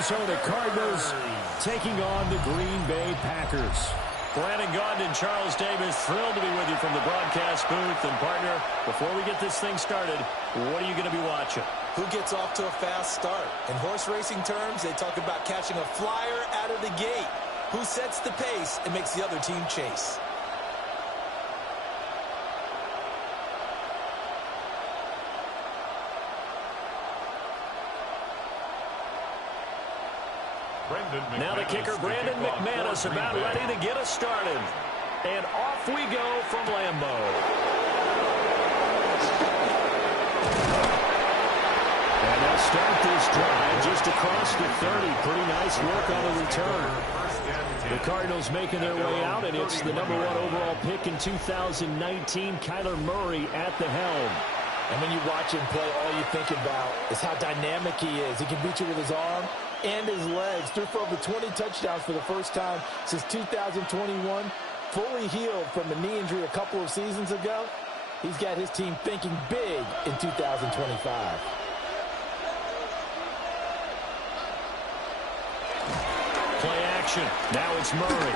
Arizona Cardinals taking on the Green Bay Packers. Brandon Gaudin and Charles Davis, thrilled to be with you from the broadcast booth. And, partner, before we get this thing started, what are you going to be watching? Who gets off to a fast start? In horse racing terms, they talk about catching a flyer out of the gate. Who sets the pace and makes the other team chase? Now the kicker, Brandon McManus, about ready to get us started. And off we go from Lambeau. And they'll start this drive just across the 30. Pretty nice work on the return. The Cardinals making their way out, and it's the number 1 overall pick in 2019, Kyler Murray at the helm. And when you watch him play, all you think about is how dynamic he is. He can beat you with his arm and his legs. Threw for over 20 touchdowns for the first time since 2021. Fully healed from a knee injury a couple of seasons ago. He's got his team thinking big in 2025. Play action. Now it's Murray.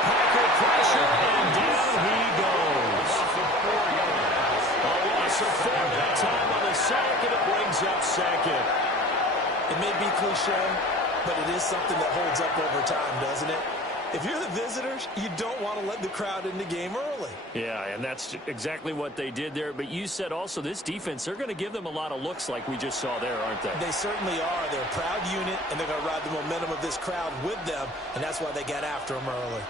Packer pressure, and down he goes. A loss of 4 that time on the sack, and it brings up second. It may be cliche, but it is something that holds up over time, doesn't it? If you're the visitors, you don't want to let the crowd in the game early. Yeah, and that's exactly what they did there. But you said also this defense, they're going to give them a lot of looks like we just saw there, aren't they? They certainly are. They're a proud unit, and they're going to ride the momentum of this crowd with them, and that's why they got after them early.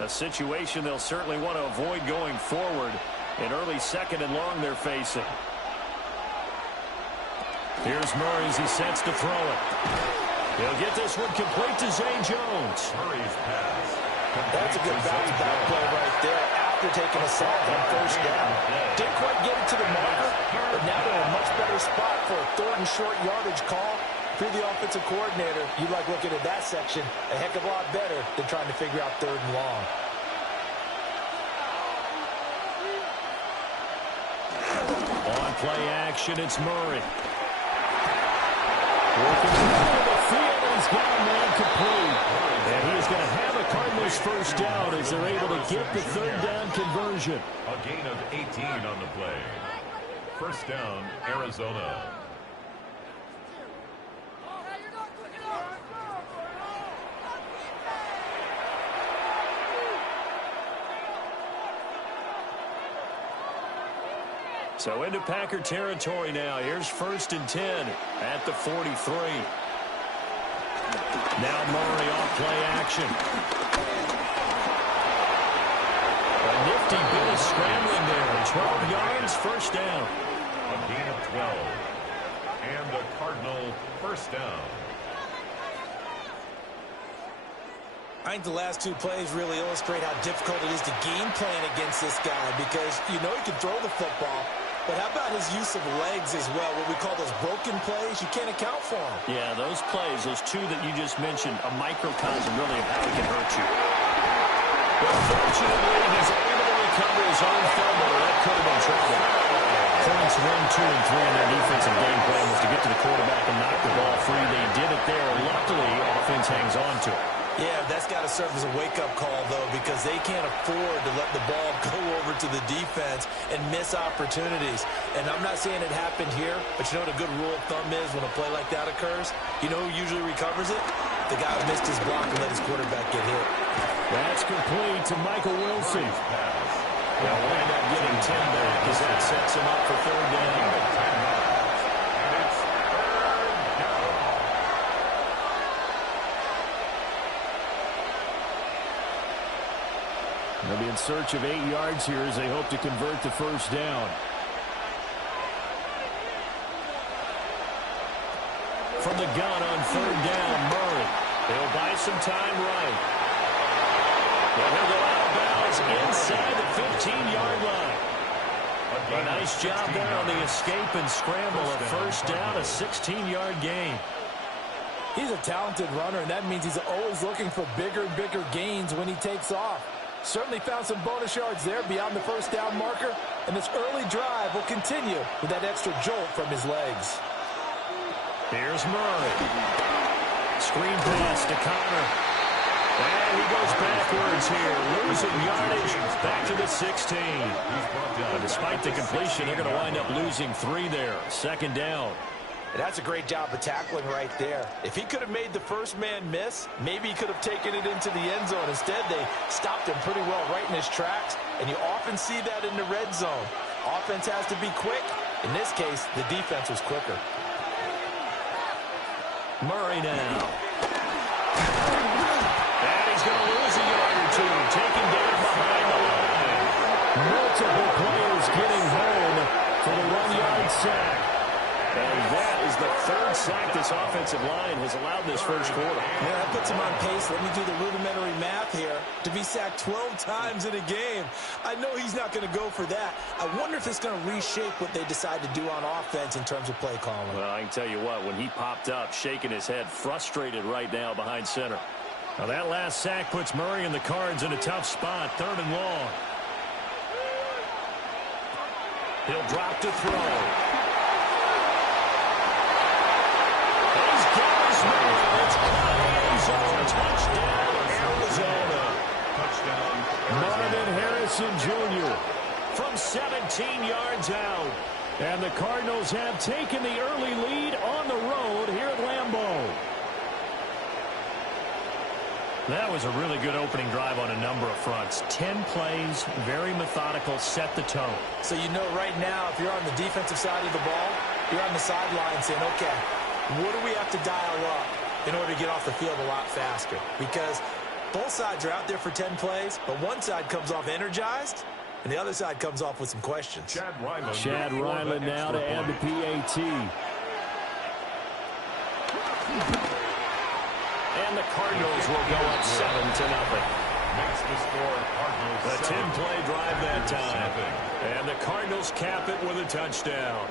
A situation they'll certainly want to avoid going forward. An early second and long they're facing. Here's Murray as he sets to throw it. He'll get this one complete to Zay Jones. Murray's pass. That's a good bounce-back play right there after taking a sack on first down. Didn't quite get it to the marker, but now they're in a much better spot for a 3rd and short yardage call. If you're the offensive coordinator, you like looking at that section a heck of a lot better than trying to figure out 3rd and long. On play action, it's Murray. Working the middle of the field, and he's got a man complete. And he is going to have a Cardinals first down as they're able to get the 3rd down conversion. A gain of 18 on the play. First down, Arizona. So into Packer territory now. Here's 1st and 10 at the 43. Now Murray off play action. A nifty bit of scrambling there. 12 yards, first down. A gain of 12. And a Cardinal first down. I think the last 2 plays really illustrate how difficult it is to game plan against this guy because you know he can throw the football. But how about his use of legs as well, what we call those broken plays? You can't account for them. Yeah, those plays, those 2 that you just mentioned, a microcosm really of how he can hurt you. Well, fortunately, he's able to recover his own fumble. That could have been trouble. Points 1, 2, and 3 in their defensive game plan was to get to the quarterback and knock the ball free. They did it there. Luckily, offense hangs on to it. Yeah, that's got to serve as a wake-up call, though, because they can't afford to let the ball go over to the defense and miss opportunities. And I'm not saying it happened here, but you know what a good rule of thumb is when a play like that occurs? You know who usually recovers it? The guy who missed his block and let his quarterback get hit. That's complete to Michael Wilson. Well, we'll end up getting 10 back as that sets him up for 3rd down. They'll be in search of 8 yards here as they hope to convert the first down. From the gun on 3rd down, Murray. He'll buy some time right. And he'll go out of bounds inside the 15-yard line. A nice job there on the escape and scramble. A first down, a 16-yard gain. He's a talented runner, and that means he's always looking for bigger and bigger gains when he takes off. Certainly found some bonus yards there beyond the first down marker, and this early drive will continue with that extra jolt from his legs. Here's Murray. Screen pass to Connor. And he goes backwards here, losing yardage back to the 16. But despite the completion, they're going to wind up losing 3 there. Second down. And that's a great job of tackling right there. If he could have made the first man miss, maybe he could have taken it into the end zone. Instead, they stopped him pretty well right in his tracks, and you often see that in the red zone. Offense has to be quick. In this case, the defense was quicker. Murray now. And he's going to lose a yard or 2, taken down behind the line. Multiple players getting home for the 1-yard sack. And that is the 3rd sack this offensive line has allowed this first quarter. Yeah, that puts him on pace. Let me do the rudimentary math here. To be sacked 12 times in a game, I know he's not going to go for that. I wonder if it's going to reshape what they decide to do on offense in terms of play calling. Well, I can tell you what, when he popped up, shaking his head, frustrated right now behind center. Now that last sack puts Murray and the Cards in a tough spot, 3rd and long. He'll drop to throw. It's caught in the end zone. Touchdown, Arizona. Touchdown, Marvin Harrison Jr. From 17 yards out. And the Cardinals have taken the early lead on the road here at Lambeau. That was a really good opening drive on a number of fronts. 10 plays, very methodical, set the tone. So you know right now, if you're on the defensive side of the ball, you're on the sideline saying, okay, what do we have to dial up in order to get off the field a lot faster? Because both sides are out there for 10 plays, but one side comes off energized, and the other side comes off with some questions. Chad Ryland now to add the PAT. And the Cardinals will go up 7-0. Makes the score Cardinals. A 10-play drive that time. And the Cardinals cap it with a touchdown.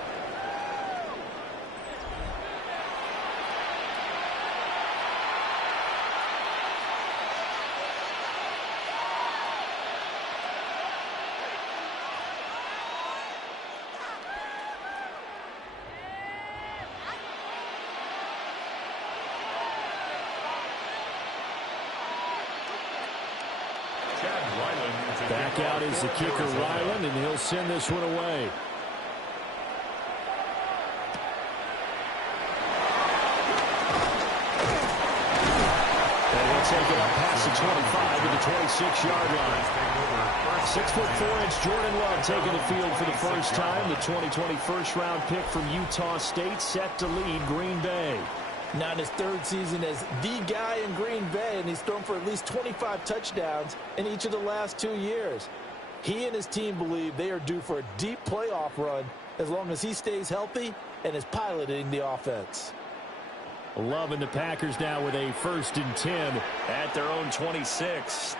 Back out is the kicker, Ryland, and he'll send this one away. And he'll take it up past the 25 to the 26-yard line. 6'4" Jordan Love taking the field for the first time. The 2020 first-round pick from Utah State set to lead Green Bay. Now in his 3rd season as the guy in Green Bay, and he's thrown for at least 25 touchdowns in each of the last 2 years. He and his team believe they are due for a deep playoff run as long as he stays healthy and is piloting the offense. Love and the Packers now with a 1st and 10 at their own 26.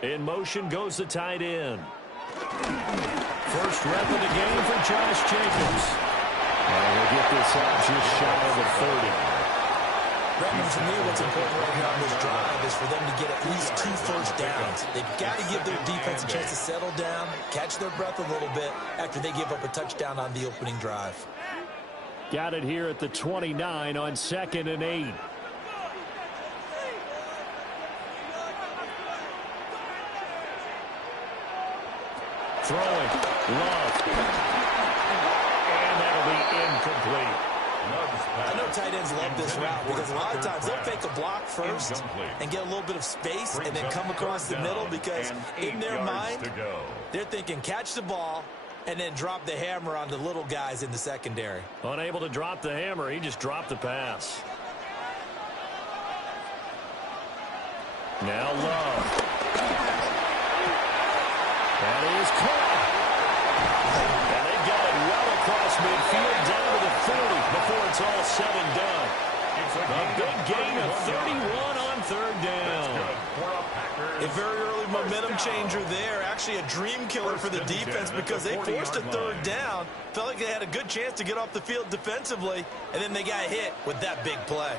In motion goes the tight end. First rep of the game for Josh Jacobs. And we'll get this out just shy of the 30. Redmond, to me, what's important right here on this drive is for them to get at least 2 first downs. They've got to give their defense a chance to settle down, catch their breath a little bit after they give up a touchdown on the opening drive. Got it here at the 29 on 2nd and 8. Throwing. Love. Incomplete. I know tight ends love this route because a lot of times they'll fake a block first and get a little bit of space and then come across the middle because in their mind, they're thinking catch the ball and then drop the hammer on the little guys in the secondary. Unable to drop the hammer, he just dropped the pass. Now Love. That is caught. And they got it well across midfield down to the 40 before it's all said and done. A big gain of 31 on 3rd down. A very early momentum changer there. Actually a dream killer for the defense because they forced a 3rd down. Felt like they had a good chance to get off the field defensively, and then they got hit with that big play.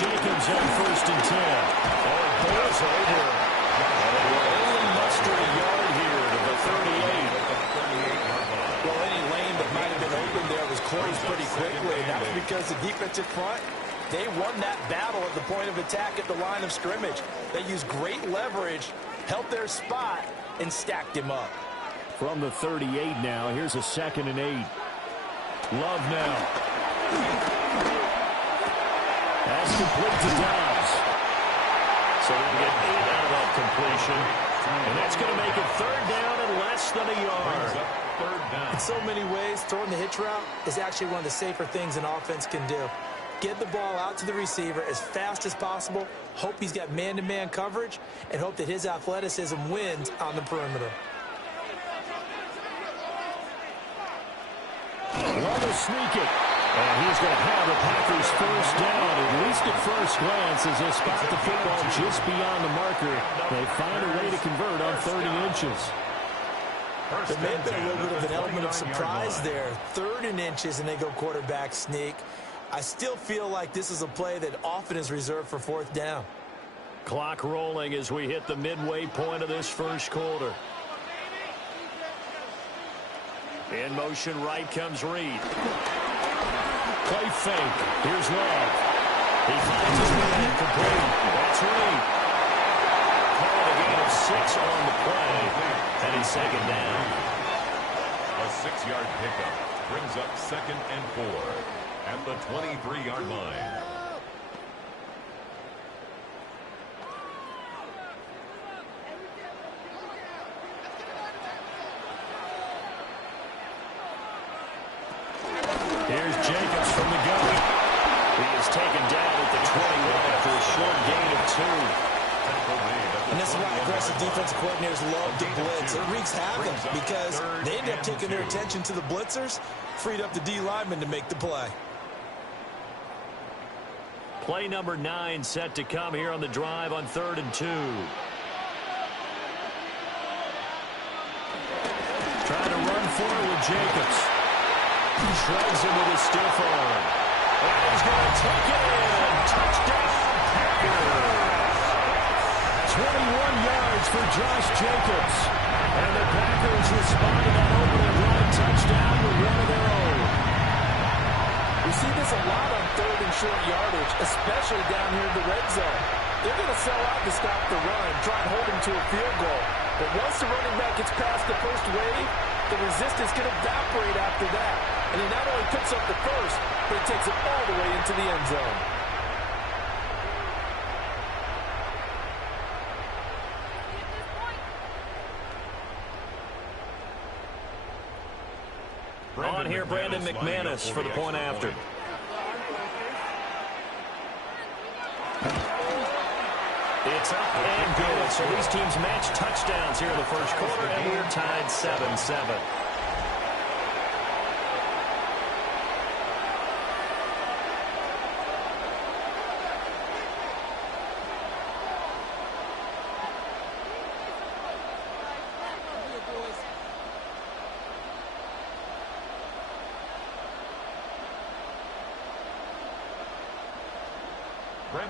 Jacobs on 1st and 10. Oh, it goes over. And they will only muster a yard here to the 38. Well, any lane that might have been open there was closed pretty quickly, and that's because the defensive front, they won that battle at the point of attack at the line of scrimmage. They used great leverage, helped their spot, and stacked him up. From the 38 now, here's a 2nd and 8. Love now. That's complete to Dobbs. So they'll get 8 out of that completion. And that's going to make it 3rd down and less than a yard. In so many ways, throwing the hitch route is actually one of the safer things an offense can do. Get the ball out to the receiver as fast as possible, hope he's got man-to-man coverage, and hope that his athleticism wins on the perimeter. Love will sneak it. And he's going to have the Packers 1st down, at least at first glance, as they spot the football just beyond the marker. They find a way to convert on 30 inches. There may have been a little bit of an element of surprise there. 3rd and inches, and they go quarterback sneak. I still feel like this is a play that often is reserved for 4th down. Clock rolling as we hit the midway point of this first quarter. In motion right comes Reed. Play fake. Here's Love. He finds his man complete. That's Reed. Call a gain of 6 on the play. And he's 2nd down. A 6-yard pickup brings up 2nd and 4 at the 23-yard line. Here's Jacobs from the gun. He is taken down at the 21 after a short gain of 2. And this is why aggressive defensive coordinators love to blitz. It wreaks havoc because they end up taking their attention to the blitzers, freed up the D lineman to make the play. Play number 9 set to come here on the drive on 3rd and 2. Trying to run for it with Jacobs. Shreds him with a stiff arm. And he's going to take it in. Touchdown, Packers. 21 yards for Josh Jacobs. And the Packers respond to that opening drive touchdown with one of their own. We see this a lot on 3rd and short yardage, especially down here in the red zone. They're going to sell out to stop the run, try and hold him to a field goal. But once the running back gets past the first wave, the resistance can evaporate after that. And he not only picks up the first, but he takes it all the way into the end zone. On here, Brandon McManus for the point after. It's up and good. So these teams match touchdowns here in the first quarter, and we're tied 7-7.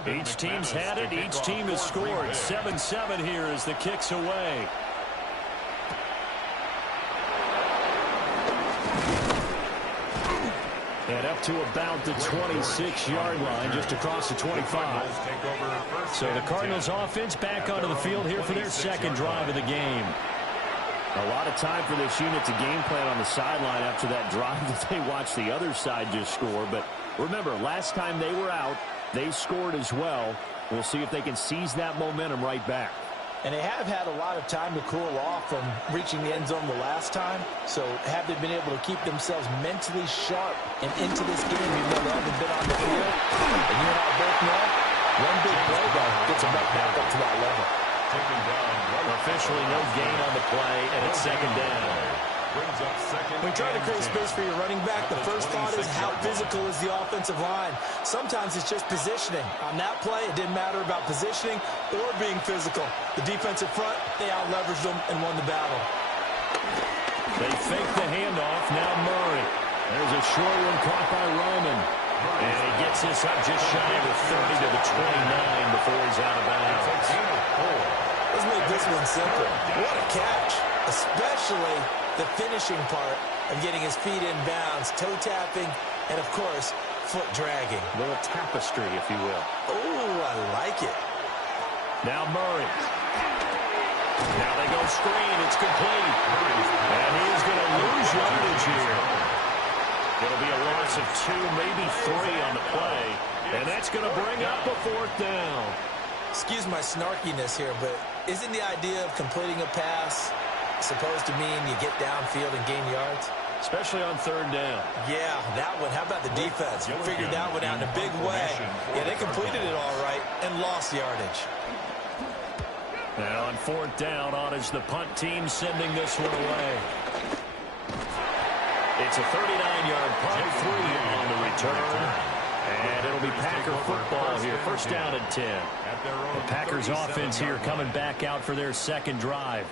Each team's had it. Each team has scored. 7-7 here as the kick's away. And up to about the 26-yard line, just across the 25. So the Cardinals offense back onto the field here for their 2nd drive of the game. A lot of time for this unit to game plan on the sideline after that drive that they watched the other side just score. But remember, last time they were out, they scored as well. We'll see if they can seize that momentum right back. And they have had a lot of time to cool off from reaching the end zone the last time. So have they been able to keep themselves mentally sharp and into this game even though they haven't been on the field? And you and I both know, one big play though gets them right back up to that level. Officially no gain on the play, and it's 2nd down. When trying to create space for your running back, the first thought is how physical is the offensive line. Sometimes it's just positioning. On that play, it didn't matter about positioning or being physical. The defensive front, they out-leveraged them and won the battle. They fake the handoff. Now Murray. There's a short one caught by Roman. And he gets this up just shy of the 30 to the 29 before he's out of bounds. Let's make this one simple. What a catch, especially the finishing part of getting his feet in bounds, toe tapping, and of course, foot dragging. A little tapestry, if you will. Oh, I like it. Now Murray. Now they go screen. It's complete. And he's going to lose yardage here. It'll be a loss of 2, maybe 3 on the play. And that's going to bring up a 4th down. Excuse my snarkiness here, but isn't the idea of completing a pass supposed to mean you get downfield and gain yards? Especially on 3rd down. Yeah, that one. How about the defense? Figured that one out in a big way. Yeah, they completed it all right and lost yardage. Now on 4th down, on is the punt team sending this one away. It's a 39-yard punt, 3 on the return. And it'll be Packer football here. 1st down and 10. The Packers offense here coming back out for their 2nd drive.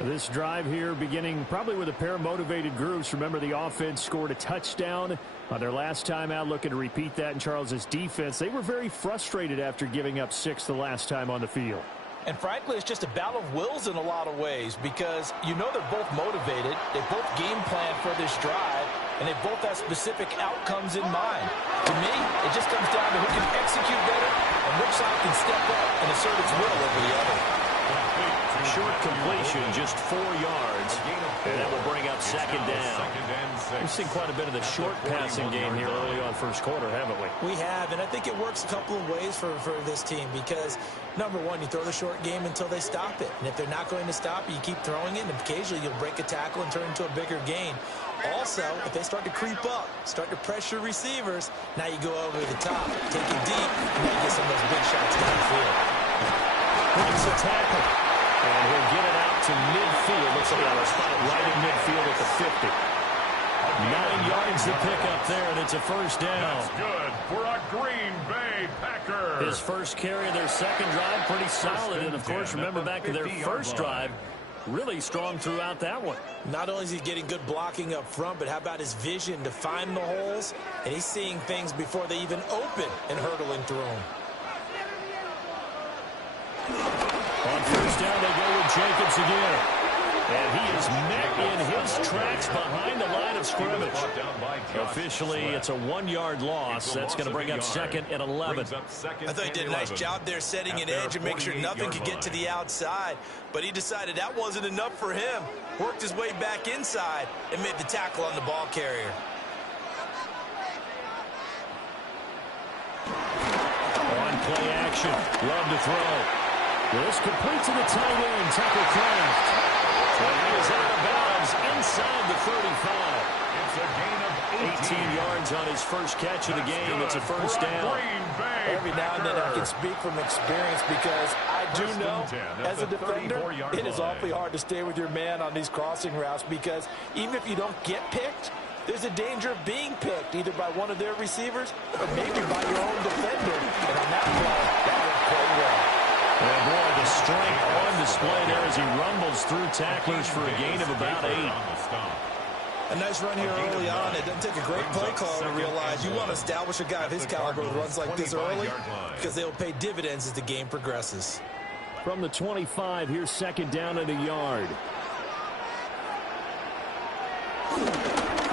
This drive here beginning probably with a pair of motivated groups. Remember, the offense scored a touchdown on their last time out, looking to repeat that in Charles's defense. They were very frustrated after giving up 6 the last time on the field. And frankly, it's just a battle of wills in a lot of ways because you know they're both motivated. They both game plan for this drive, and they both have specific outcomes in mind. To me, it just comes down to who can execute better and which side can step up and assert its will over the other. Short completion, just 4 yards, and that will bring up 2nd down. We've seen quite a bit of the short passing game here early on 1st quarter, haven't we? We have, and I think it works a couple of ways for this team because, number one, you throw the short game until they stop it. And if they're not going to stop it, you keep throwing it, and occasionally you'll break a tackle and turn into a bigger gain. Also, if they start to creep up, start to pressure receivers, now you go over the top, take it deep, and now you get some of those big shots downfield. Breaks a tackle. And he'll get it out to midfield. Looks like they'll spot it right in midfield at the 50. 9 yards to pick up there, and it's a 1st down. That's good for a Green Bay Packer. His first carry of their 2nd drive, pretty solid. And, of course, remember back to their 1st drive, really strong throughout that one. Not only is he getting good blocking up front, but how about his vision to find the holes? And he's seeing things before they even open and hurdling through them. On 1st down, they go with Jacobs again. And he is met in his tracks behind the line of scrimmage. Officially, it's a 1-yard loss. That's going to bring up 2nd and 11. I thought he did a nice job there setting an edge and make sure nothing could get to the outside. But he decided that wasn't enough for him. Worked his way back inside and made the tackle on the ball carrier. On play action, love to throw. This complete to the tight end, Tucker Kraft. And he is out of bounds inside the 35. It's a gain of 18 yards on his first catch of the game. It's a 1st down. Every now and then I can speak from experience because I do know as a defender it is awfully hard to stay with your man on these crossing routes because even if you don't get picked, there's a danger of being picked either by one of their receivers or maybe by your own defender. And on that play, that went quite well. And boy, the strength on display there as he rumbles through tacklers for a gain of about 8. A nice run here early on. It doesn't take a great play call to realize you want to establish a guy of his caliber who runs like this early because they will pay dividends as the game progresses. From the 25, here's 2nd down and a yard.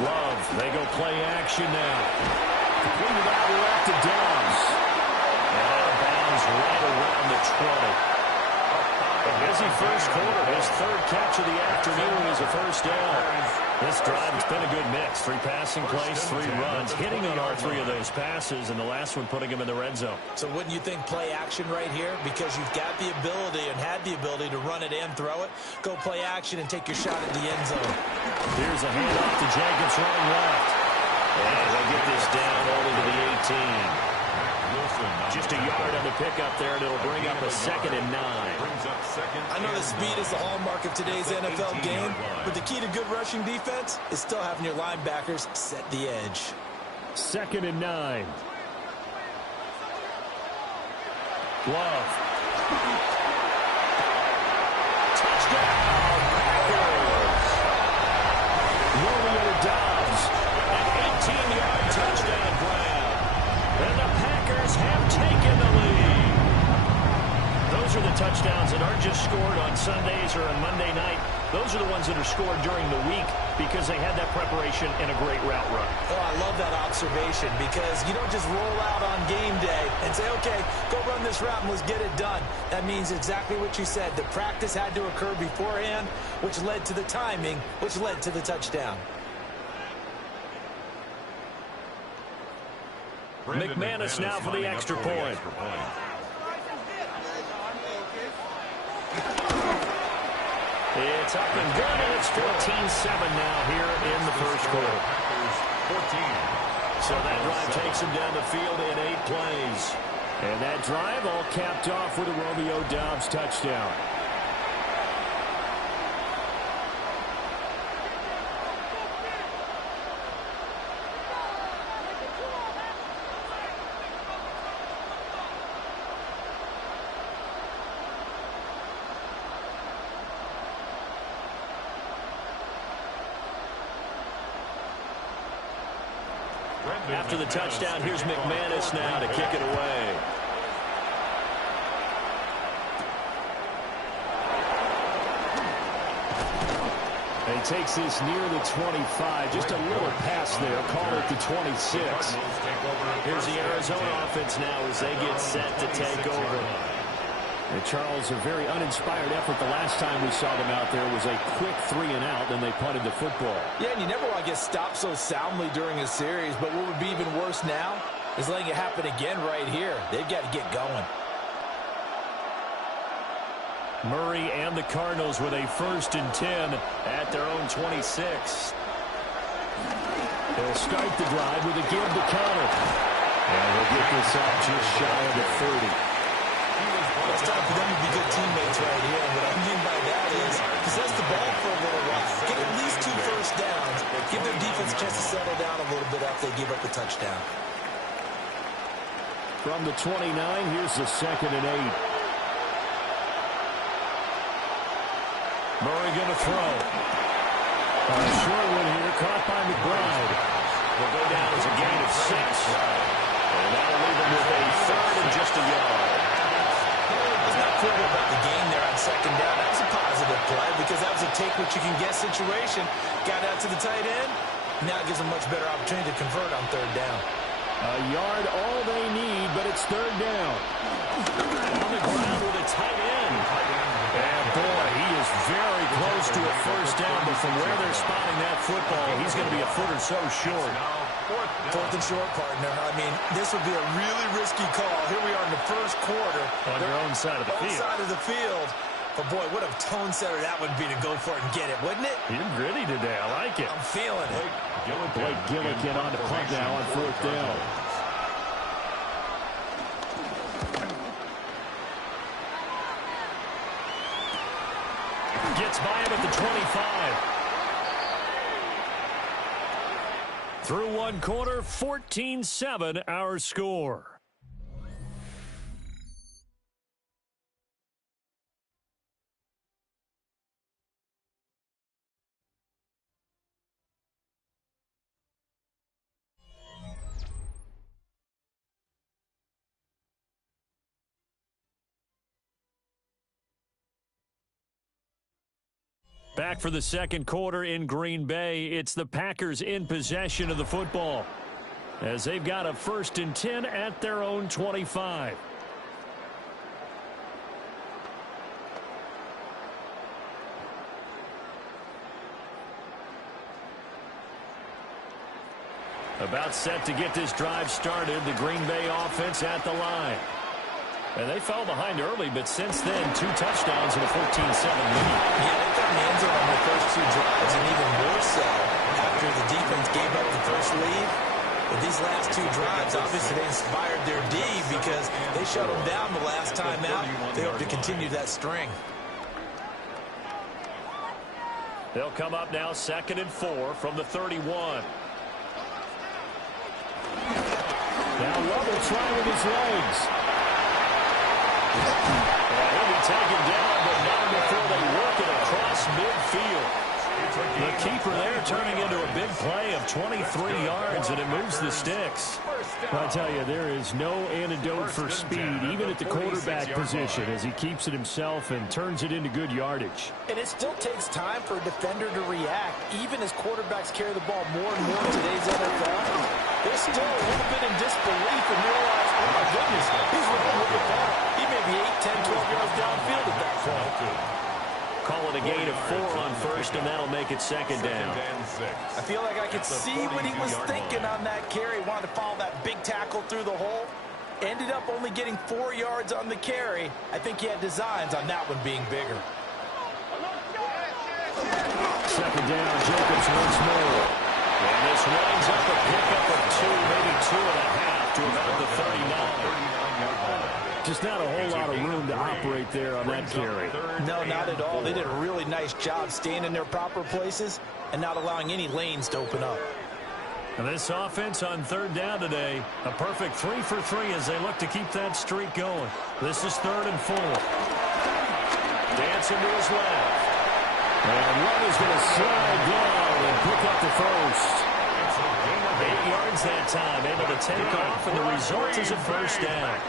Love, they go play action now. Completed out left to Downs. And out of bounds right around the 20. A busy 1st quarter. His 3rd catch of the afternoon is a 1st down. This drive has been a good mix. 3 passing plays, 3 runs, hitting on all 3 of those passes, and the last one putting him in the red zone. So wouldn't you think play action right here? Because you've got the ability and had the ability to run it and throw it. Go play action and take your shot at the end zone. Here's a handoff to Jacobs running left. And they get this down only to the 18. Just a yard on the pickup there, and it'll bring up a 2nd and 9. I know the speed is the hallmark of today's NFL game, but the key to good rushing defense is still having your linebackers set the edge. 2nd and 9. Love. Touchdown, Packers. Romeo Doubs, an 18-yard touchdown grab. Chargers have taken the lead. Those are the touchdowns that aren't just scored on Sundays or on Monday night. Those are the ones that are scored during the week because they had that preparation and a great route run. Oh, I love that observation because you don't just roll out on game day and say, okay, go run this route and let's get it done. That means exactly what you said. The practice had to occur beforehand, which led to the timing, which led to the touchdown. McManus now for the extra point. It's up and good, and it's 14-7 now here in the first quarter. 14. So that drive takes him down the field in 8 plays. And that drive all capped off with a Romeo Doubs touchdown. After the touchdown, here's McManus now to kick it away. And he takes this near the 25. Just a little pass there. Call it the 26. Here's the Arizona offense now as they get set to take over. And Charles, a very uninspired effort. The last time we saw them out there was a quick 3 and out, then they punted the football. Yeah, and you never want to get stopped so soundly during a series, but what would be even worse now is letting it happen again right here. They've got to get going. Murray and the Cardinals with a 1st and 10 at their own 26. They'll start the drive with a give to Connor. And we'll get this up just shy of the 30. It's time for them to be good teammates right here. And what I mean by that is possess the ball for a little while. Get at least 2 first downs. Give their defense a chance to settle down a little bit after they give up a touchdown. From the 29, here's the 2nd and 8. Murray going to throw. A short one here, caught by McBride. Will go down as a gain of 6. And that'll leave him with a 3rd and just a yard. It's not clear about the game there on 2nd down. That was a positive play because that was a take-what-you-can-get situation. Got out to the tight end. Now it gives them a much better opportunity to convert on 3rd down. A yard all they need, but it's 3rd down. On the ground with a tight end. And boy, he is very close to a 1st down, but from where they're spotting that football, he's going to be a foot or so short. 4th and short, partner. I mean, this would be a really risky call. Here we are in the first quarter. On your own side of the field. Side of the field. But, boy, what a tone setter that would be to go for it and get it, wouldn't it? You're gritty today. I like it. I'm feeling it. Blake Gillikin on the punt now on 4th down. Gets by him at the 25. Through 1 quarter, 14-7 our score. Back for the 2nd quarter in Green Bay. It's the Packers in possession of the football as they've got a 1st and 10 at their own 25. About set to get this drive started. The Green Bay offense at the line. And they fell behind early, but since then, 2 touchdowns and a 14-7 lead. Yeah, they got an end zone on their first 2 drives, and even more so after the defense gave up the first lead. But these last 2 drives, obviously, they inspired their D because they shut them down the last time out. They hope to continue that string. They'll come up now 2nd and 4 from the 31. Now Love will try with his legs. And he'll be taken down, but not before they work it across midfield. The keeper there turning into a big play of 23 yards, and it moves the sticks. I tell you, there is no antidote for speed, even at the quarterback position, as he keeps it himself and turns it into good yardage. And it still takes time for a defender to react, even as quarterbacks carry the ball more and more in today's NFL. They're still a little bit in disbelief and realize, oh my goodness, he's running with the ball. He may be 8, 10, 12 yards downfield at that point. Call it a gain of 4 on first, and that'll make it second down. I feel like I could see what he was thinking on that carry. Wanted to follow that big tackle through the hole. Ended up only getting 4 yards on the carry. I think he had designs on that one being bigger. Second down, Jacobs once more. And this winds up a pickup of 2, maybe 2.5 to about the 39. Just not a whole lot of room to operate there on that carry. No, not at all. They did a really nice job staying in their proper places and not allowing any lanes to open up. And this offense on third down today, a perfect 3 for 3 as they look to keep that streak going. This is 3rd and 4. Dancing to his left. And Love is going to slide down and pick up the first. 8 yards that time, able to take off, and the result is a first down.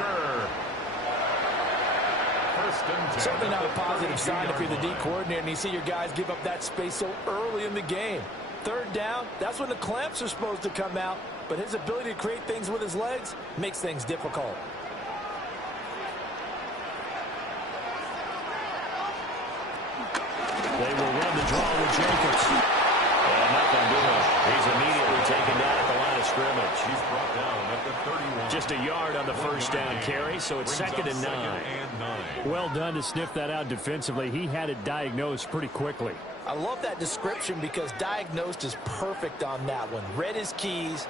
Certainly not a positive sign if you're the D coordinator and you see your guys give up that space so early in the game. Third down, that's when the clamps are supposed to come out, but his ability to create things with his legs makes things difficult. They will run the draw with Jacobs. And nothing doing. He's immediately taken down at the line of scrimmage. He's brought down at the 31. Just a yard on the first down carry, so it's 2nd and 9. Well done to sniff that out defensively. He had it diagnosed pretty quickly. I love that description because diagnosed is perfect on that one. Read his keys,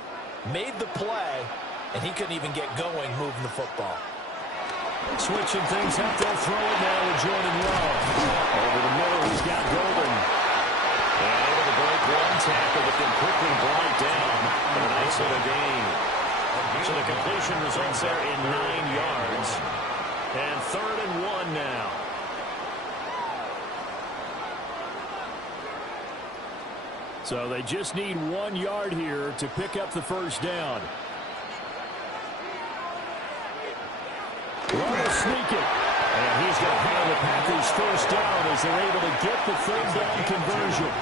made the play, and he couldn't even get going moving the football. Switching things up, they'll throw it now with Jordan Love. Over the middle, he's got Golden. And able to break one tackle, but then quickly brought down. And a nice little gain. So the completion results there in 9 yards. And 3rd and 1 now. So they just need 1 yard here to pick up the first down. Love sneak it. And he's going to have the Packers first down as they're able to get the 3rd down conversion.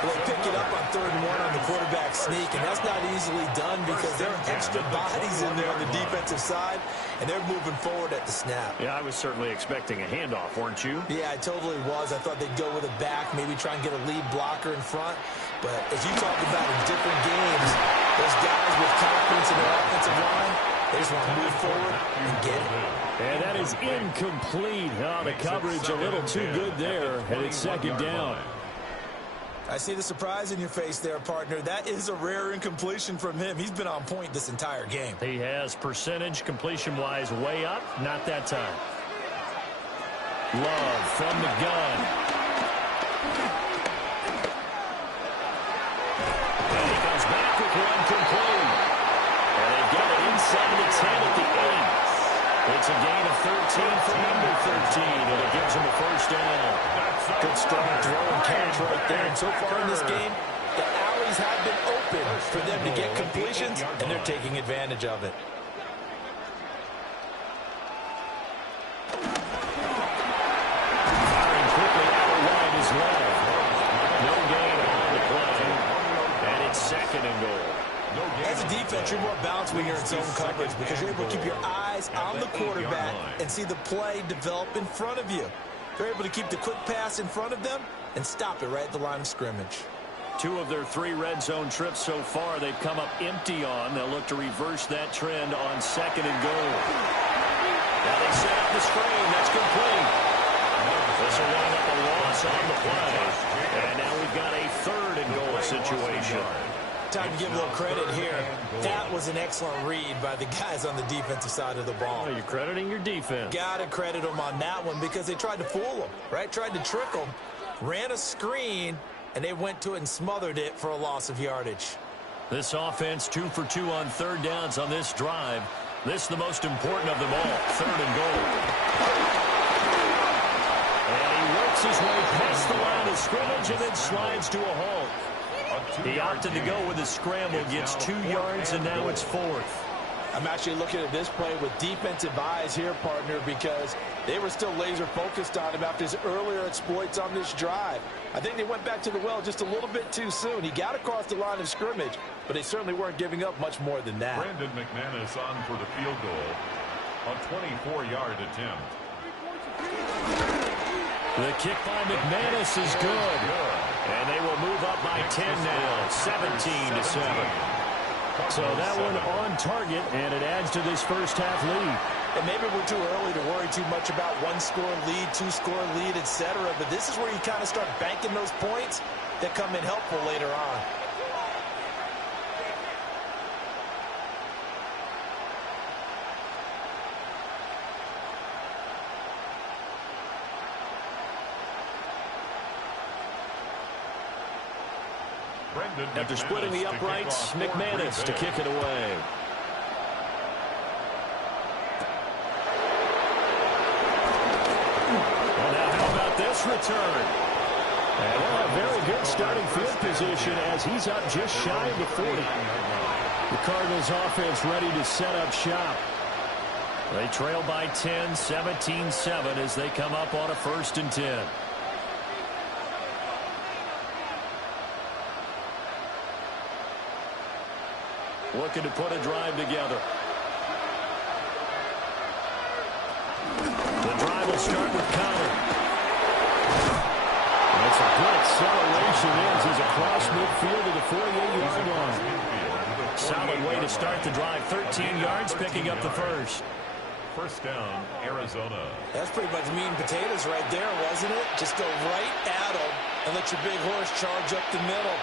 Well, pick it up on 3rd and 1 on the quarterback sneak, and that's not easily done because there are extra bodies in there on the defensive side, and they're moving forward at the snap. Yeah, I was certainly expecting a handoff, weren't you? Yeah, I totally was. I thought they'd go with a back, maybe try and get a lead blocker in front. But as you talk about in different games, those guys with confidence in their offensive line, they just want to move forward and get it. And that is incomplete. Oh, the coverage a little too good there, and it's 2nd down. I see the surprise in your face there, partner. That is a rare incompletion from him. He's been on point this entire game. He has percentage completion-wise way up. Not that time. Love from the gun. And he goes back with one complete. And they've got it inside the 10 at the 8. It's a gain of 13 for number 13, and it gives him a first down. Good strong throw and catch right there. And so far in this game, the alleys have been open for them to get completions, and they're taking advantage of it. Firing quickly out wide is Love. No gain on the play. And it's 2nd and goal. As a defense, you're more balanced when you're in zone coverage because you're able to keep your eyes on the quarterback and see the play develop in front of you. They're able to keep the quick pass in front of them and stop it right at the line of scrimmage. 2 of their 3 red zone trips so far they've come up empty on. They'll look to reverse that trend on 2nd and goal. Now they set up the screen. That's complete. This will wind up a loss on the play. And now we've got a 3rd and goal situation. Time to give a little credit here. That was an excellent read by the guys on the defensive side of the ball. Oh, you're crediting your defense. Got to credit them on that one because they tried to fool them, right? Tried to trick them, ran a screen, and they went to it and smothered it for a loss of yardage. This offense 2 for 2 on 3rd downs on this drive. This is the most important of them all, 3rd and goal. And he works makes his way past the line of scrimmage and then slides to a halt. He opted to go with a scramble, gets 2 yards, and now it's 4th. I'm actually looking at this play with defensive eyes here, partner, because they were still laser focused on him after his earlier exploits on this drive. I think they went back to the well just a little bit too soon. He got across the line of scrimmage, but they certainly weren't giving up much more than that. Brandon McManus on for the field goal. A 24-yard attempt. The kick by McManus is good. And they will move up by 10 now, 17-7. So that one on target, and it adds to this first half lead. And maybe we're too early to worry too much about 1-score lead, 2-score lead, etc. But this is where you kind of start banking those points that come in helpful later on. After splitting the uprights, McManus to kick it away. Well, now how about this return? And a very good starting field position as he's up just shy of the 40. The Cardinals offense ready to set up shop. They trail by 10, 17-7 as they come up on a 1st and 10. Looking to put a drive together. The drive will start with Connor. That's a good acceleration as he's across midfield to the 48-yard line. Solid way to start the drive. 13 yards, picking up the first. First down, Arizona. That's pretty much meat and potatoes right there, wasn't it? Just go right at them and let your big horse charge up the middle.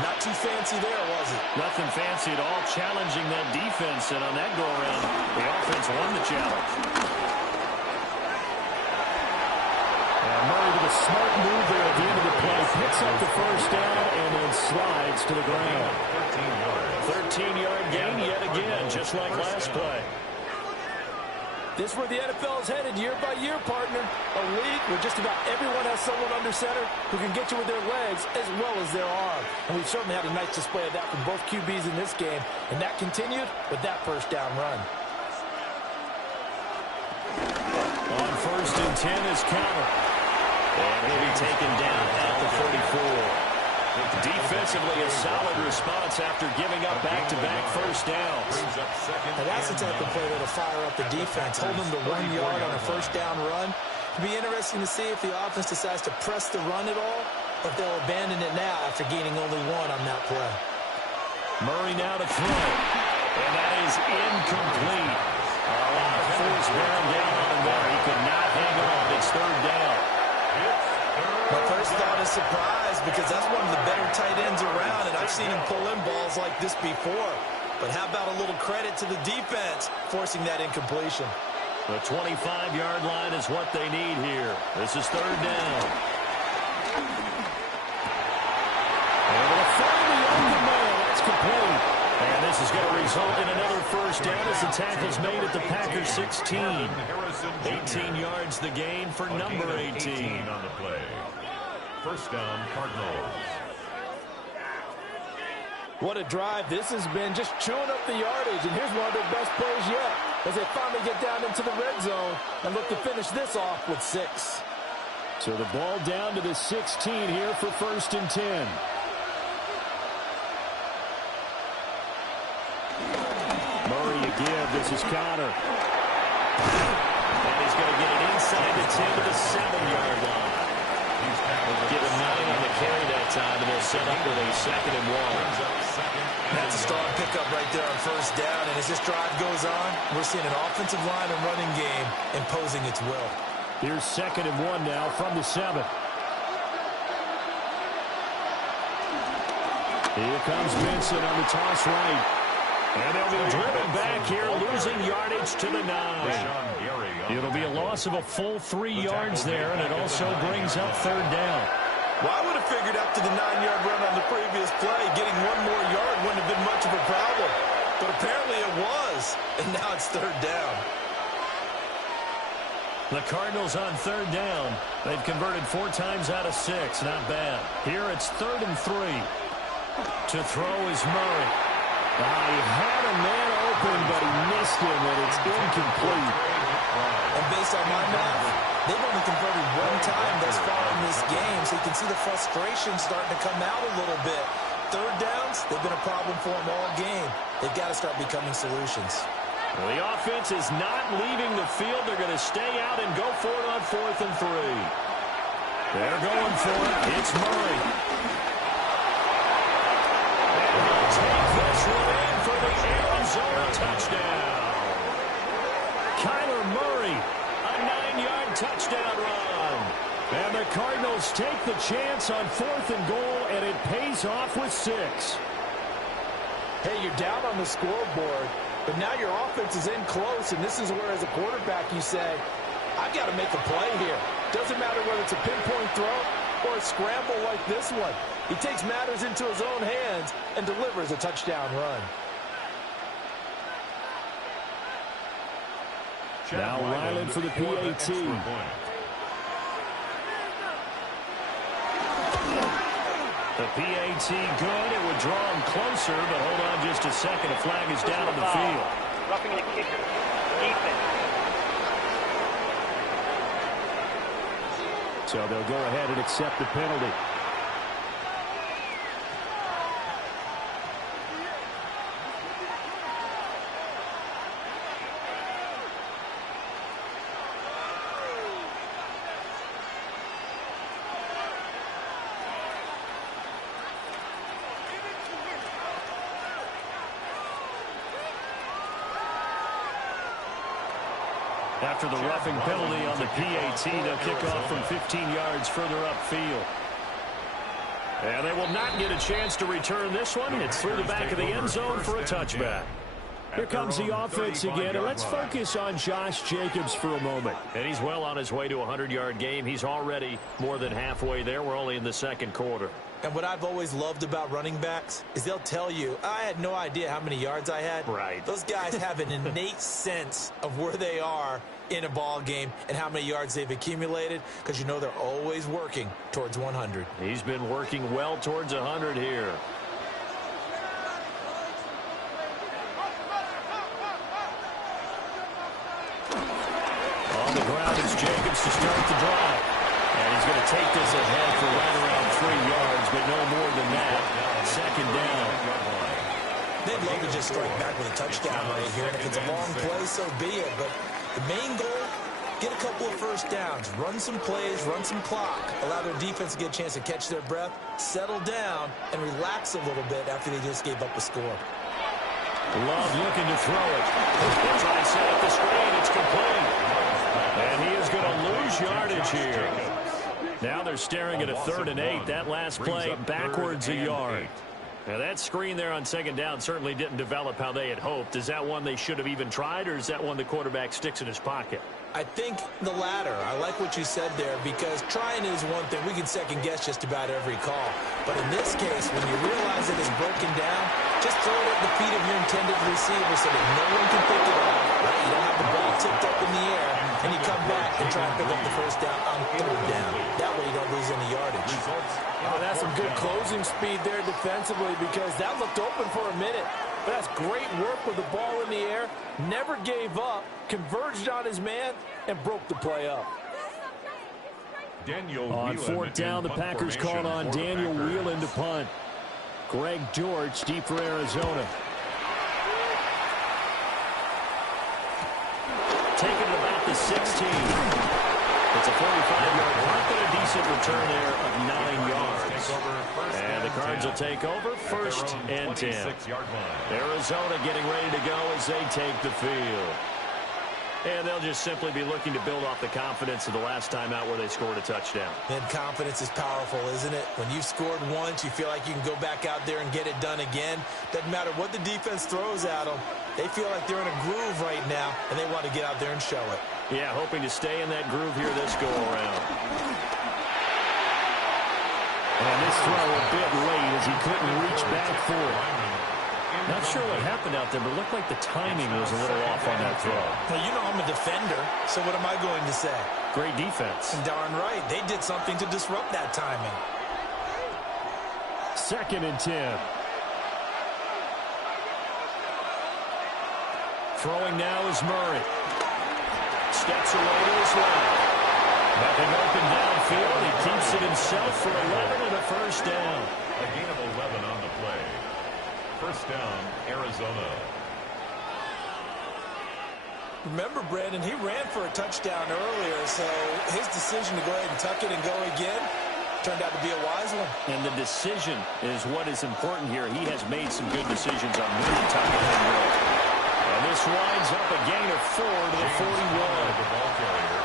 Not too fancy there, was it? Nothing fancy at all, challenging that defense, and on that go-around, the offense won the challenge. And Murray with a smart move there at the end of the play, picks up the first down and then slides to the ground. 13-yard gain yet again, just like last play. This is where the NFL is headed year by year, partner. A league where just about everyone has someone under center who can get you with their legs as well as their arm. And we've certainly had a nice display of that from both QBs in this game. And that continued with that first down run. On 1st and 10 is Connor. And he'll be taken down at the 44. Defensively, a solid response after giving up back-to-back first downs. And that's the type of play that'll fire up the defense. Hold them to 1 yard on a first down run. It'll be interesting to see if the offense decides to press the run at all, or if they'll abandon it now after gaining only 1 on that play. Murray now to throw. And that is incomplete. A lot of force bearing down on him there. He could not hang on. It's 3rd down. My first thought is surprise, because that's one of the better tight ends around, and I've seen him pull in balls like this before. But how about a little credit to the defense forcing that incompletion? The 25-yard line is what they need here. This is 3rd down. Able to find the open man. That's complete. And this is going to result in another first down as the tackle's made at the Packers 16. 18 yards the gain for number 18 on the play. First down, Cardinals. What a drive this has been, just chewing up the yardage. And here's one of their best plays yet as they finally get down into the red zone and look to finish this off with 6. So the ball down to the 16 here for 1st and 10. Murray again. This is Connor. And he's going to get it inside the 10 to the 7-yard line. Give him 9 on the carry that time, and they'll set up with a 2nd and 1. That's a strong pickup right there on first down. And as this drive goes on, we're seeing an offensive line and running game imposing its will. Here's 2nd and 1 now from the 7. Here comes Benson on the toss right. And they'll be driven back here, losing yardage to the 9. It'll be a loss of a full 3 yards there, and it also brings up 3rd down. Well, I would have figured after the 9-yard run on the previous play, getting 1 more yard wouldn't have been much of a problem. But apparently it was, and now it's 3rd down. The Cardinals on third down. They've converted 4 times out of 6. Not bad. Here it's 3rd and 3. To throw is Murray. He had a man open, but he missed him, and it's incomplete. And based on my math, they've only converted 1 time thus far in this game, so you can see the frustration starting to come out a little bit. Third downs, they've been a problem for them all game. They've got to start becoming solutions. Well, the offense is not leaving the field. They're going to stay out and go for it on 4th and 3. They're going for it. It's Murray. And he'll take this one in for the Arizona touchdown. Kyler Murray, a 9-yard touchdown run. And the Cardinals take the chance on 4th and goal, and it pays off with 6. Hey, you're down on the scoreboard, but now your offense is in close, and this is where, as a quarterback, you say, I've got to make a play here. Doesn't matter whether it's a pinpoint throw or a scramble like this one. He takes matters into his own hands and delivers a touchdown run. Now Ryland for the PAT. The PAT good. It would draw him closer, but hold on just a second. A flag is down on the field. Roughing the kicker. Defense. So they'll go ahead and accept the penalty. After the roughing penalty on the PAT, they'll kick off from 15 yards further upfield. And they will not get a chance to return this one. It's through the back of the end zone for a touchback. Here comes the offense again, and let's focus on Josh Jacobs for a moment. And he's well on his way to a 100-yard game. He's already more than halfway there. We're only in the second quarter. And what I've always loved about running backs is they'll tell you, I had no idea how many yards I had. Right. Those guys have an innate sense of where they are in a ball game and how many yards they've accumulated, because you know they're always working towards 100. He's been working well towards 100 here. On the ground is Jacobs to start the drive. And he's going to take this ahead for right around 3 yards, but no more than that. Second down. They'd love to just strike back with a touchdown right here, and if it's a long play, so be it. But the main goal, get a couple of first downs, run some plays, run some clock, allow their defense to get a chance to catch their breath, settle down, and relax a little bit after they just gave up a score. Love looking to throw it. Try to set up the screen. It's complete. And he is going to lose yardage here. Now they're staring at a 3rd and 8. That last play backwards a yard. Now that screen there on second down certainly didn't develop how they had hoped. Is that one they should have even tried, or is that one the quarterback sticks in his pocket? I think the latter. I like what you said there, because trying is one thing. We can second guess just about every call. But in this case, when you realize it is broken down, just throw it at the feet of your intended receiver so that no one can pick it up. Right? You don't have the ball tipped up in the air, and you come back and try to pick up the first down on 3rd down. That way you don't lose any yardage. Oh, that's some good closing speed there defensively, because that looked open for a minute. But that's great work with the ball in the air. Never gave up, converged on his man, and broke the play up. On 4th down, the Packers called on Daniel Whelan to punt. Greg Dortch deep for Arizona. Taking it about the 16. It's a 45-yard punt, but a decent return there of 9 yards. And the Cards will take over 1st and 10. Arizona getting ready to go as they take the field. And they'll just simply be looking to build off the confidence of the last time out where they scored a touchdown. And confidence is powerful, isn't it? When you've scored once, you feel like you can go back out there and get it done again. Doesn't matter what the defense throws at them. They feel like they're in a groove right now, and they want to get out there and show it. Yeah, hoping to stay in that groove here this go-around. And this throw a bit late as he couldn't reach back for it. Not sure what happened out there, but it looked like the timing was a little off on that throw. Well, you know I'm a defender, so what am I going to say? Great defense. Darn right. They did something to disrupt that timing. 2nd and 10. Throwing now is Murray. Steps away to his left. Nothing open downfield. He keeps it himself for 11 and a first down. A gain of 11 on the play. First down, Arizona. Remember, Brandon, he ran for a touchdown earlier, so his decision to go ahead and tuck it and go again turned out to be a wise one. And the decision is what is important here. He has made some good decisions on when to tuck it and go. And this winds up a gain of 4 to the 41. The ball carrier.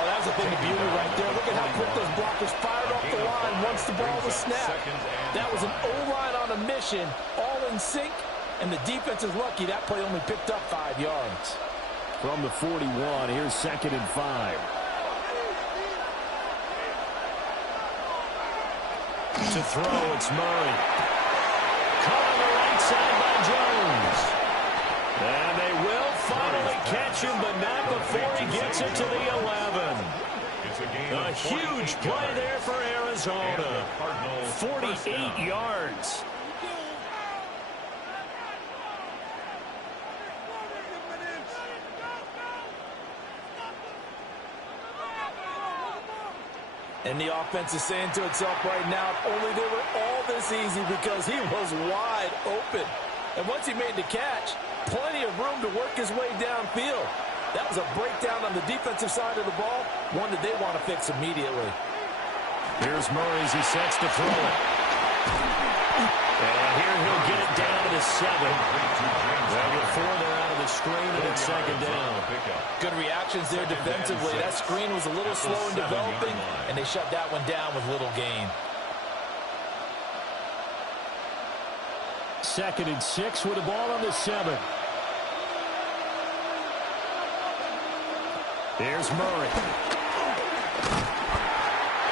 Oh, that was a thing of beauty right there. Look at how quick those blockers fired off the line once the ball was snapped. That was an O-line on a mission, all in sync, and the defense is lucky that play only picked up 5 yards. From the 41, here's 2nd and 5. To throw, it's Murray. Caught on the right side by Jones. And they will finally catch him, but not before he gets it to the 11. A huge play there for Arizona. 48 yards. And the offense is saying to itself right now, if only they were all this easy, because he was wide open. And once he made the catch, plenty of room to work his way downfield. That was a breakdown on the defensive side of the ball, one that they want to fix immediately. Here's Murray as he sets to throw it. And here he'll get it down to the 7. Well, before they're out of the screen, and it's 2nd down. Good reactions there defensively. That screen was a little slow in developing, and they shut that one down with little gain. 2nd and 6 with the ball on the 7. Here's Murray.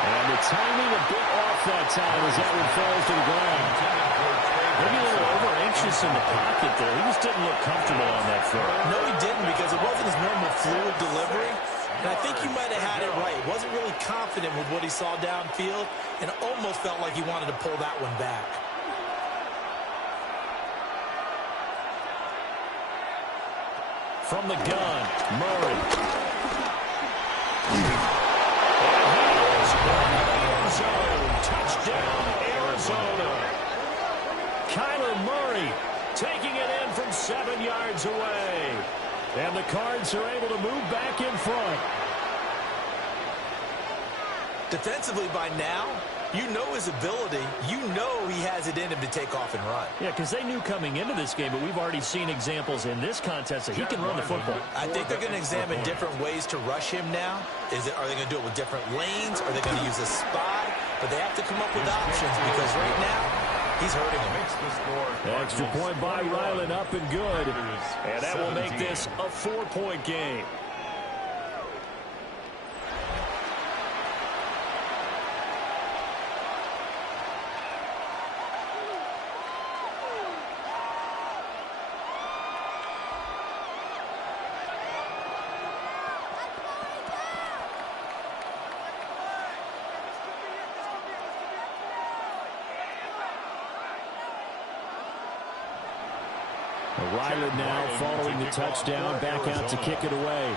And the timing a bit off that time as that one falls to the ground. Maybe a little over-anxious in the pocket there. He just didn't look comfortable on that throw. No, he didn't, because it wasn't his normal fluid delivery. And I think he might have had it right. He wasn't really confident with what he saw downfield, and it almost felt like he wanted to pull that one back. From the gun, Murray. Touchdown, Arizona. Kyler Murray taking it in from 7 yards away. And the Cards are able to move back in front. Defensively by now, you know his ability. You know he has it in him to take off and run. Yeah, because they knew coming into this game, but we've already seen examples in this contest that he can run the football. I think they're going to examine different ways to rush him now. Are they going to do it with different lanes? Are they going to use a spy? But they have to come up with options, because right now, he's hurting him. Extra point by Ryland, up and good. And that will make this a 4-point game. Ryland now following the touchdown, back out to kick it away.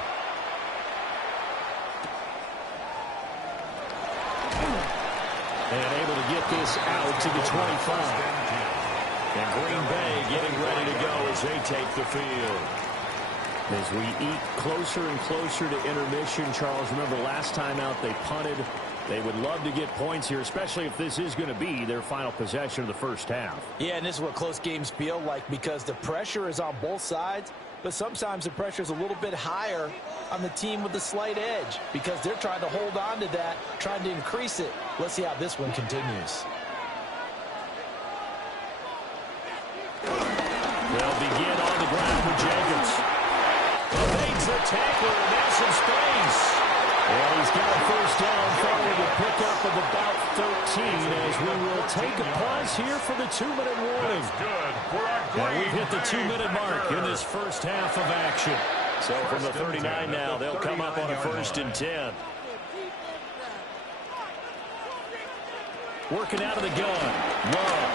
And able to get this out to the 25. And Green Bay getting ready to go as they take the field. As we eat closer and closer to intermission, Charles, remember last time out they punted. They would love to get points here, especially if this is going to be their final possession of the first half. Yeah, and this is what close games feel like, because the pressure is on both sides, but sometimes the pressure is a little bit higher on the team with the slight edge, because they're trying to hold on to that, trying to increase it. Let's see how this one continues. They'll begin on the ground with Jacobs. Evades the tackler, and there's some space. And he's got a first down following a pickup of about as we will take a pause here for the 2-minute warning. And we've hit the 2-minute mark in this first half of action. So from the 39 now, they'll come up on a 1st and 10. Working out of the gun. Love.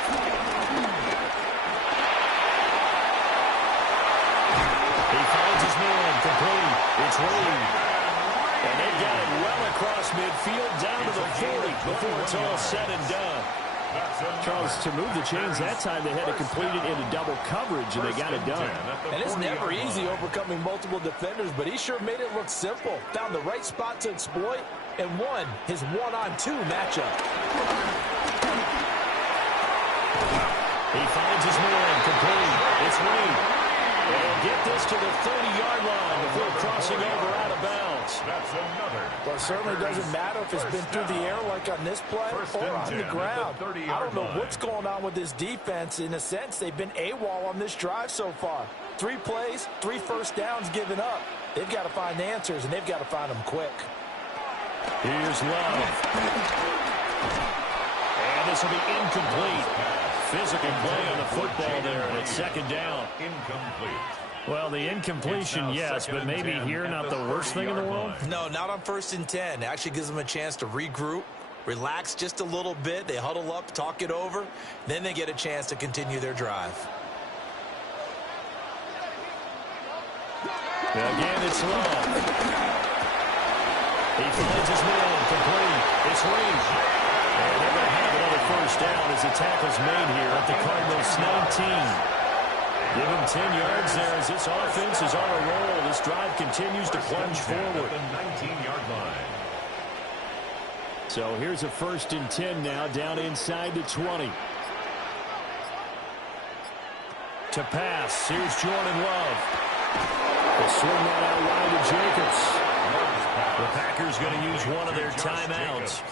He finds his man complete. It's Reed. And they got it well across midfield down to the 40 before it's all said and done. Charles, to move the chains that time, they had to complete it into double coverage, and they got it done. And it's never easy overcoming multiple defenders, but he sure made it look simple. Found the right spot to exploit and won his 1-on-2 matchup. He finds his man complete. It's Reed. And get this to the 30-yard line before crossing over out of bounds. That's another. Well, it certainly doesn't matter if it's been through the air like on this play or on the ground. I don't know what's going on with this defense. In a sense, they've been AWOL on this drive so far. 3 plays, 3 first downs given up. They've got to find answers, and they've got to find them quick. Here's Love. And this will be incomplete. Physical play on the football there, and it's 2nd down. Incomplete. Well, the incompletion, yes, but maybe here not the worst thing in the world. No, not on 1st and 10. It actually gives them a chance to regroup, relax just a little bit. They huddle up, talk it over. Then they get a chance to continue their drive. Again, it's Love. He finds his man complete. It's Reed. And they're going to have another 1st down as the tackle's made here at the Cardinals' 19. Give him 10 yards there as this offense is on a roll. This drive continues to plunge forward. The 19-yard line. So here's a 1st and 10 now, down inside the 20. To pass, here's Jordan Love. They'll swing that out wide to Jacobs. The Packers going to use one of their timeouts,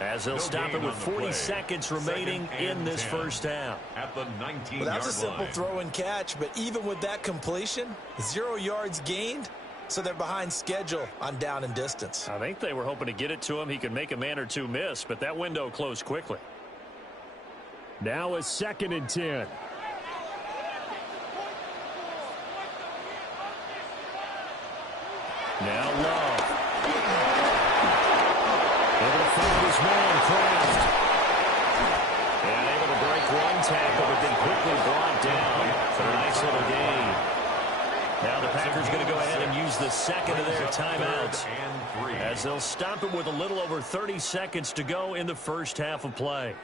as they'll stop it with 40 seconds remaining in this first half. At the 19-yard line. Well, that's a simple throw and catch, but even with that completion, 0 yards gained, so they're behind schedule on down and distance. I think they were hoping to get it to him. He could make a man or two miss, but that window closed quickly. Now a 2nd and 10. Now Love. Able to find his man, Kraft. And able to break one tackle, but then quickly brought down for a nice little gain. Now the Packers going to go ahead and use the 2nd of their timeouts, as they'll stop it with a little over 30 seconds to go in the first half of play.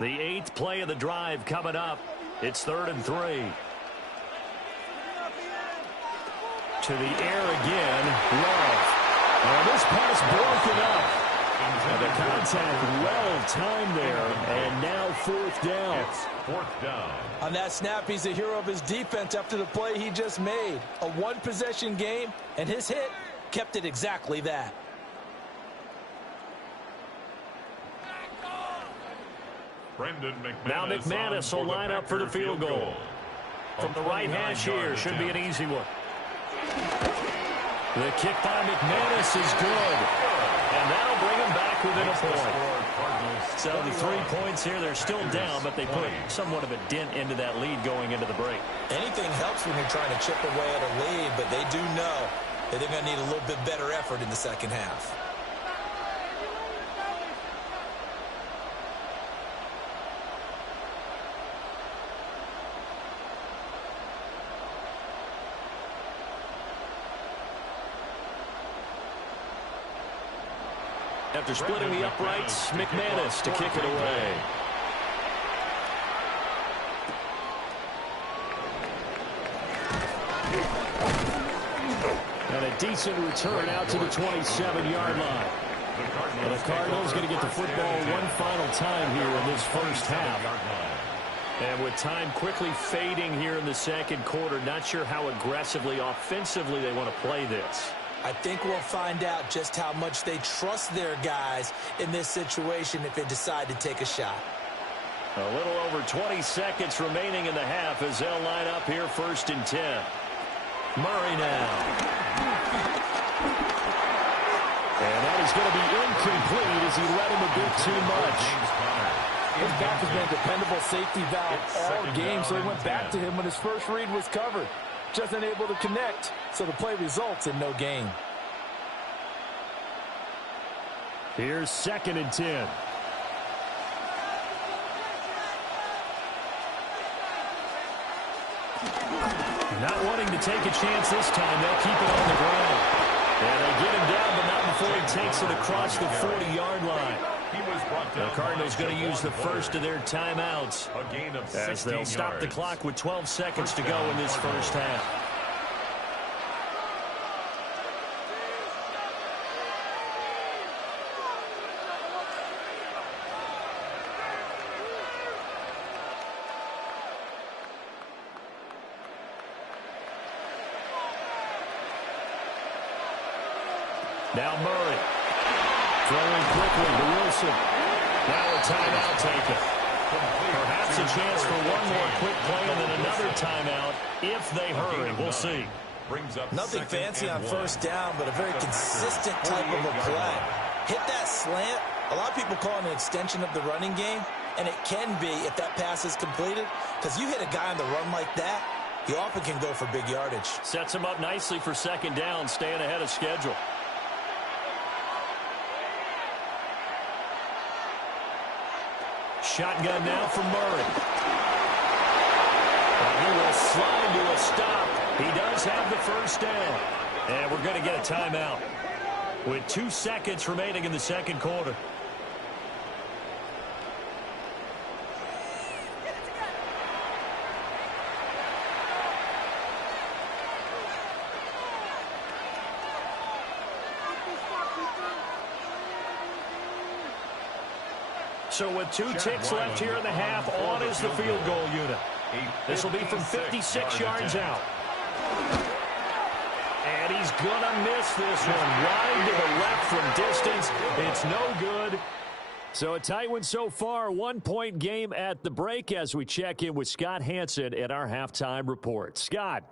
The 8th play of the drive coming up. It's 3rd and 3. To the air again. Love. And this pass broken up. And the contact well timed there. And now 4th down. It's 4th down. On that snap, he's a hero of his defense after the play he just made. A 1-possession game, and his hit kept it exactly that. Now McManus will line up for the field goal. From the right hash here, should be an easy one. The kick by McManus is good. And that'll bring him back within a point. So the 3 points here, they're still down, but they put somewhat of a dent into that lead going into the break. Anything helps when you're trying to chip away at a lead, but they do know that they're going to need a little bit better effort in the second half. After splitting the uprights, McManus to kick it away. And a decent return out to the 27-yard line. And the Cardinals going to get the football one final time here in this first half. And with time quickly fading here in the second quarter, not sure how aggressively, offensively they want to play this. I think we'll find out just how much they trust their guys in this situation if they decide to take a shot. A little over 20 seconds remaining in the half as they'll line up here 1st and 10. Murray now. And that is going to be incomplete as he let him a bit too much. His back has been a dependable safety valve all game, so he went back to him when his first read was covered. Just unable to connect, so the play results in no gain. Here's 2nd and 10. Not wanting to take a chance this time, they'll keep it on the ground. And they get him down, but not before he takes it across the 40-yard line. The Cardinals going to use the first of their timeouts as they'll stop the clock with 12 seconds to go in this first half. Now Murray. Throwing quickly to Wilson. Now a timeout taken. Perhaps a chance for one more quick play and then another timeout if they hurry. We'll see. Nothing fancy on 1st down, but a very consistent type of a play. Hit that slant. A lot of people call it an extension of the running game, and it can be if that pass is completed, because you hit a guy on the run like that, he often can go for big yardage. Sets him up nicely for 2nd down, staying ahead of schedule. Shotgun now for Murray. And he will slide to a stop. He does have the 1st down. And we're going to get a timeout with 2 seconds remaining in the 2nd quarter. So with 2 ticks left here in the half, on is the field goal unit. This will be from 56 yards out. And he's going to miss this one. Wide to the left from distance. It's no good. So a tight one so far. 1-point game at the break as we check in with Scott Hanson at our halftime report. Scott.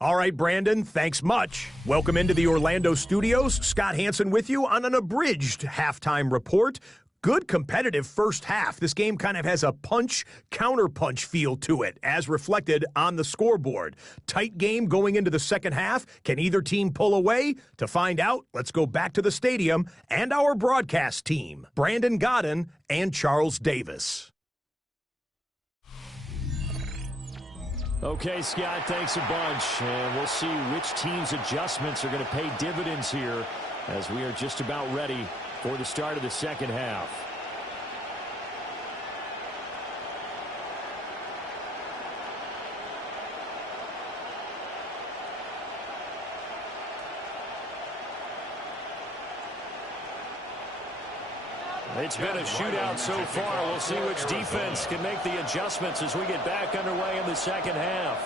All right, Brandon, thanks much. Welcome into the Orlando studios. Scott Hanson with you on an abridged halftime report. Good competitive first half. This game kind of has a punch-counterpunch feel to it, as reflected on the scoreboard. Tight game going into the second half. Can either team pull away? To find out, let's go back to the stadium and our broadcast team, Brandon Godden and Charles Davis. Okay, Scott, thanks a bunch. And we'll see which team's adjustments are going to pay dividends here as we are just about ready for the start of the second half. It's been a shootout so far. We'll see which defense can make the adjustments as we get back underway in the second half.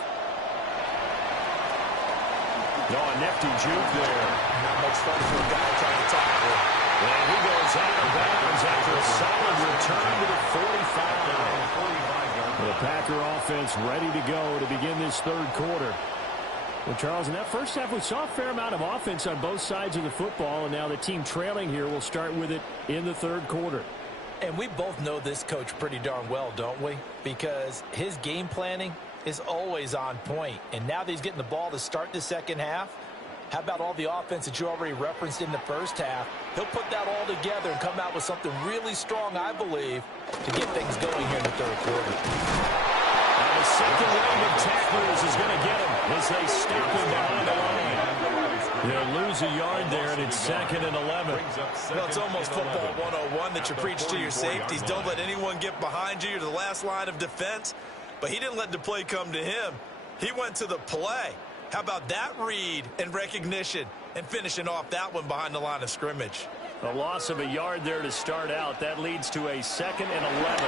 Oh, a nifty juke there. Not much fun for a guy trying to tackle. And he goes out of bounds after a solid return to the 45. The Packer offense ready to go to begin this third quarter. Well, Charles, in that first half, we saw a fair amount of offense on both sides of the football, and now the team trailing here will start with it in the third quarter. And we both know this coach pretty darn well, don't we? Because his game planning is always on point. And now that he's getting the ball to start the second half, how about all the offense that you already referenced in the first half? He'll put that all together and come out with something really strong, I believe, to get things going here in the third quarter. And the second wave of tacklers is going to get him as they stop him behind the line. They'll lose a yard there, and it's 2nd and 11. Well, it's almost football 101 that you preach to your safeties. Don't let anyone get behind you. You're the last line of defense. But he didn't let the play come to him. He went to the play. How about that read and recognition and finishing off that one behind the line of scrimmage? A loss of a yard there to start out. That leads to a 2nd and 11.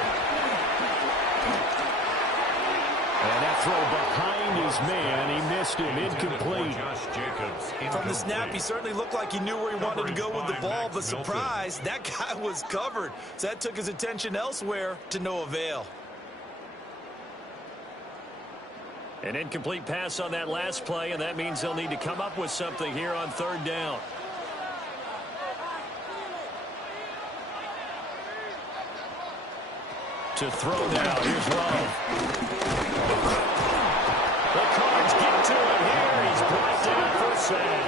And that throw behind his man. He missed him. Incomplete. From the snap, he certainly looked like he knew where he wanted to go with the ball, but surprise, that guy was covered. So that took his attention elsewhere to no avail. An incomplete pass on that last play, and that means they'll need to come up with something here on third down. To throw now, here's Love. The Cards get to it here. He's brought down for a sack.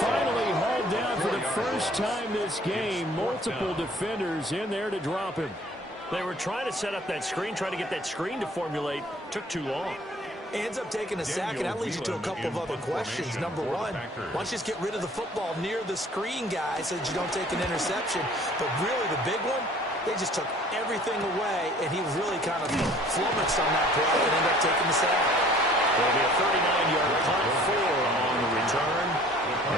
Finally hauled down for the first time this game. Multiple defenders in there to drop him. They were trying to set up that screen, trying to get that screen to formulate. Took too long. Ends up taking a sack, and that leads you to a couple of other questions. Number one, why don't you just get rid of the football near the screen guy so that you don't take an interception? But really, the big one, they just took everything away, and he was really kind of flummoxed on that play and ended up taking the sack. There'll be a 39-yard punt, 4 on the return.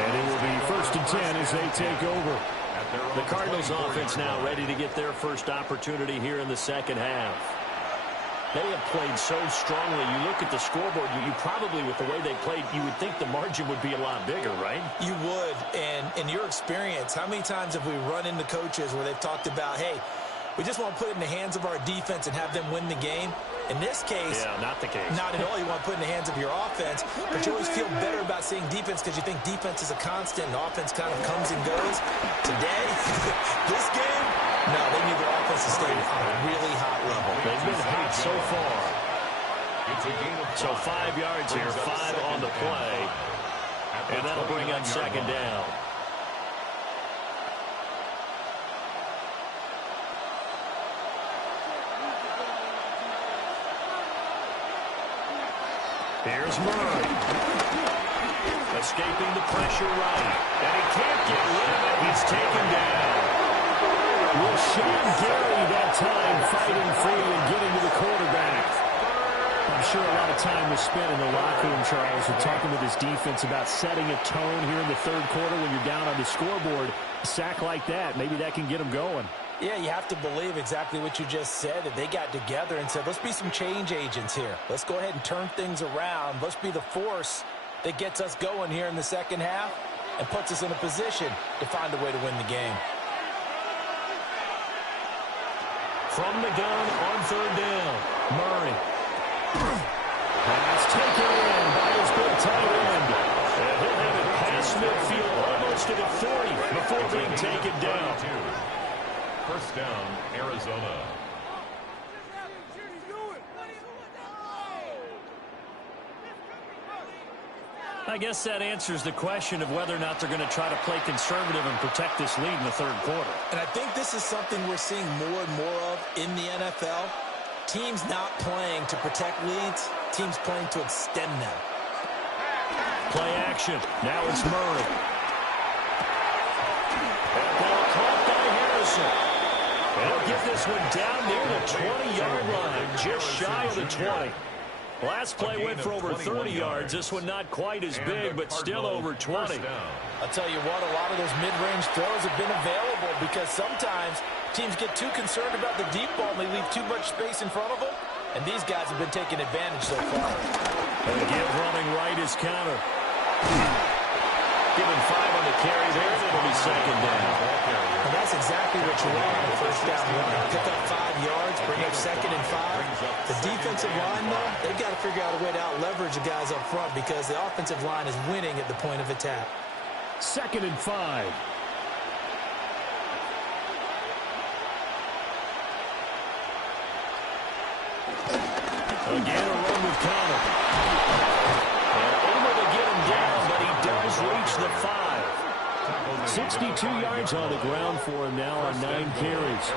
And it will be 1st and 10 as they take over. The Cardinals offense now ready to get their first opportunity here in the second half. They have played so strongly. You look at the scoreboard, you probably, with the way they played, you would think the margin would be a lot bigger, right? You would. And in your experience, how many times have we run into coaches where they've talked about, hey, we just want to put it in the hands of our defense and have them win the game? In this case, yeah, not the case. Not at all. You want to put it in the hands of your offense, but you always feel better about seeing defense because you think defense is a constant and offense kind of comes and goes. Today, this game, no, they need their offense to stay on a really hot level. They've been hot so far. So 5 yards here, 5 on the play, and that'll bring up second down. Here's Murray. Escaping the pressure right. And he can't get rid of it. He's taken down. Will Sean Gary that time fighting free and getting to the quarterback. I'm sure a lot of time was spent in the locker room, Charles, and talking with his defense about setting a tone here in the third quarter when you're down on the scoreboard. A sack like that, maybe that can get them going. Yeah, you have to believe exactly what you just said, that they got together and said, let's be some change agents here. Let's go ahead and turn things around. Let's be the force that gets us going here in the second half and puts us in a position to find a way to win the game. From the gun on third down, Murray. Pass taken in by his big tight end. And he'll have it past midfield almost to the 40 before being taken down. First down, Arizona. I guess that answers the question of whether or not they're going to try to play conservative and protect this lead in the third quarter. And I think this is something we're seeing more and more of in the NFL. Teams not playing to protect leads, teams playing to extend them. Play action. Now it's Murray. That ball caught by Harrison. They'll get this one down near the 20-yard line, just shy of the 20. Last play went for over 30 yards. This one not quite as big, but still over 20. I'll tell you what, a lot of those mid-range throws have been available because sometimes teams get too concerned about the deep ball and they leave too much space in front of them, and these guys have been taking advantage so far. And the give running right is counter. Given 5 on the carry there, it'll be second down. And that's exactly what you want on the first down run. Pick up 5 yards, bring up 2nd and 5. The defensive line, though, they've got to figure out a way to out-leverage the guys up front because the offensive line is winning at the point of attack. 2nd and 5. Again, a run with Connor. And able to get him down, but he does reach the 5. 62 yards on the ground for him now on 9 carries.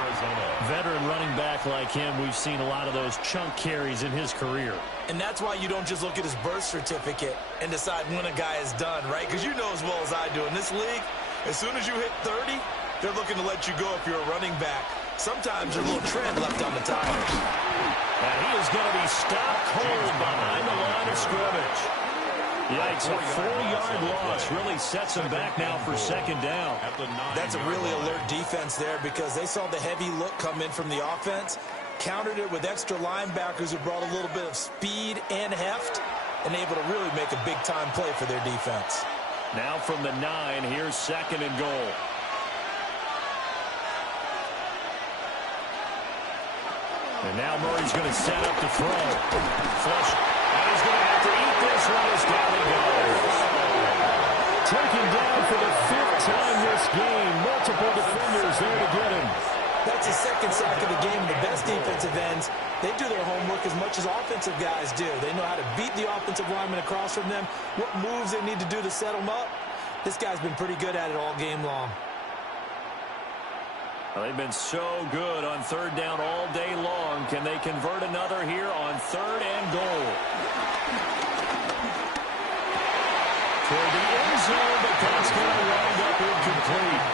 Veteran running back like him, we've seen a lot of those chunk carries in his career. And that's why you don't just look at his birth certificate and decide when a guy is done, right? Because you know as well as I do, in this league, as soon as you hit 30, they're looking to let you go if you're a running back. Sometimes there's a little tread left on the tires. And he is going to be stopped cold behind the line of scrimmage. Yikes, a 4-yard loss really sets him back now for second down. That's a really alert defense there because they saw the heavy look come in from the offense. countered it with extra linebackers who brought a little bit of speed and heft and able to really make a big-time play for their defense. Now from the 9, here's 2nd and goal. And now Murray's going to set up to throw. Flush. And he's going to have to eat this one as down he goes. Taken down for the 5th time this game. Multiple defenders there to get him. That's the 2nd sack of the game. The best defensive ends, they do their homework as much as offensive guys do. They know how to beat the offensive lineman across from them, what moves they need to do to set them up. This guy's been pretty good at it all game long. Well, they've been so good on 3rd down all day long. Can they convert another here on 3rd and goal? Toward the end zone, but that's going to wind up incomplete.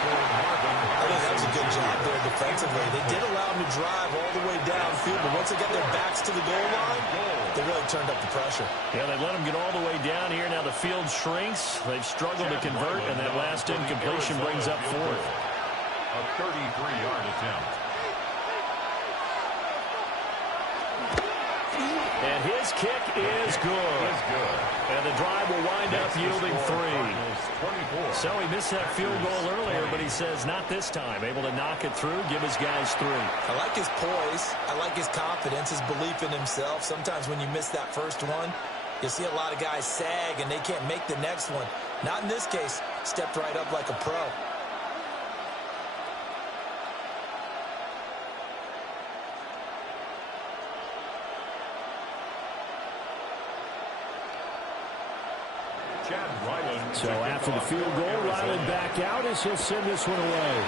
I think that was a good job there defensively. They did allow them to drive all the way downfield, but once they got their backs to the goal line, they really turned up the pressure. Yeah, they let them get all the way down here. Now the field shrinks. They've struggled to convert, and that last incompletion brings up 4th. A 33-yard attempt. And his kick is good. And the drive will wind up yielding 3. So he missed that field goal earlier, but he says not this time. Able to knock it through, give his guys 3. I like his poise. I like his confidence, his belief in himself. Sometimes when you miss that first one, you see a lot of guys sag and they can't make the next one. Not in this case. Stepped right up like a pro. So after the field goal, Ryland back out as he'll send this one away.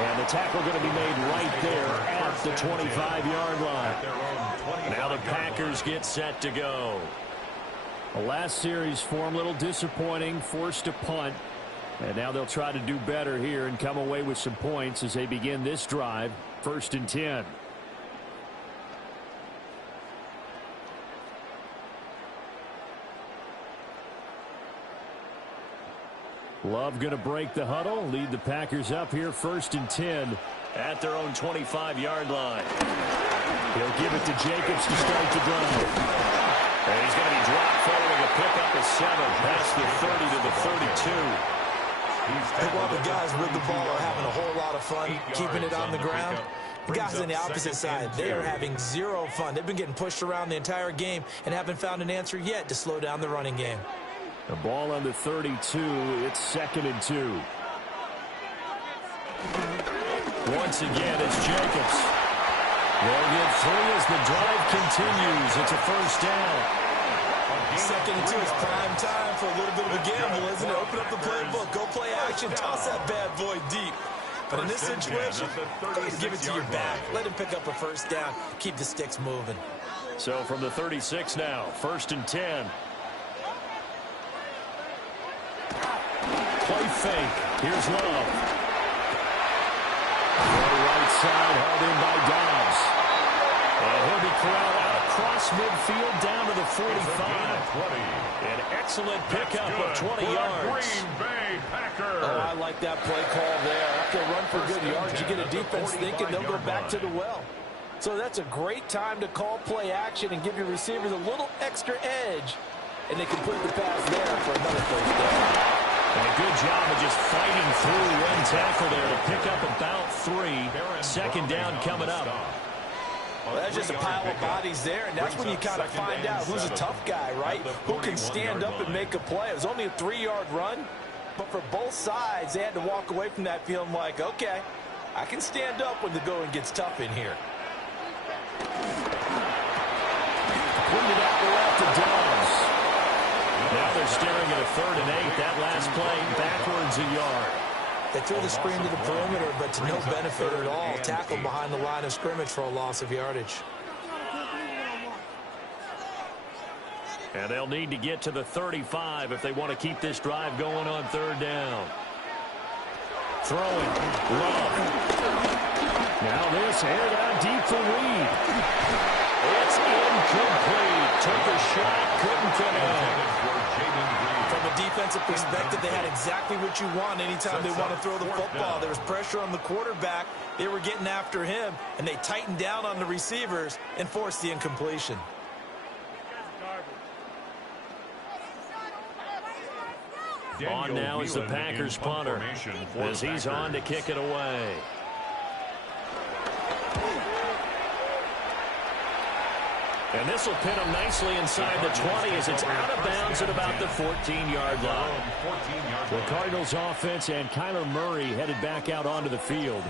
And the tackle going to be made right there at the 25-yard line. Now the Packers get set to go. The last series for him, a little disappointing, forced a punt. And now they'll try to do better here and come away with some points as they begin this drive. 1st and 10. Love going to break the huddle, lead the Packers up here 1st and 10 at their own 25-yard line. He'll give it to Jacobs to start the drive. And he's going to be dropped following a pickup of 7 past the 30 to the 32. I think while the guys with the ball are having a whole lot of fun keeping it on the ground, the guys on the opposite side, they are having zero fun. They've been getting pushed around the entire game and haven't found an answer yet to slow down the running game. The ball on the 32. It's 2nd and 2. Once again, it's Jacobs. They'll get 3 as the drive continues. It's a 1st down. 2nd and 2 is prime time for a little bit of a gamble, isn't it? Open up the playbook, go play action, toss that bad boy deep. But in this situation, go ahead and give it to your back. Let him pick up a 1st down. Keep the sticks moving. So from the 36 now, 1st and 10. Play fake. Here's Love. On the right side, held in by Dobbs. And he'll be corralled out across midfield down to the 45. An excellent pickup of 20 yards. Oh, I like that play call there. After a run for good yards, you get a defense thinking they'll go back to the well. So that's a great time to call play action and give your receivers a little extra edge. And they complete the pass there for another 1st down. And a good job of just fighting through one tackle there to pick up about 3. 2nd down coming up. Well, that's just a pile of bodies there, and that's when you kind of find out who's a tough guy, right? Who can stand up and make a play. It was only a 3-yard run, but for both sides, they had to walk away from that feeling like, okay, I can stand up when the going gets tough in here. Pointed out the left to Dobbs. Now they're staring at a 3rd and 8. That last play backwards a yard. They threw the screen to the perimeter, but to no benefit at all. Tackled behind the line of scrimmage for a loss of yardage. And they'll need to get to the 35 if they want to keep this drive going on 3rd down. Throwing. Love. Now this aired out deep for Reed. It's incomplete. Took a shot, couldn't connect. From a defensive perspective, they had exactly what you want anytime they want to throw the football. There was pressure on the quarterback. They were getting after him, and they tightened down on the receivers and forced the incompletion. On now is the Packers punter as he's on to kick it away. And this will pin him nicely inside the 20 as it's out of bounds at about the 14-yard line. The Cardinals offense and Kyler Murray headed back out onto the field.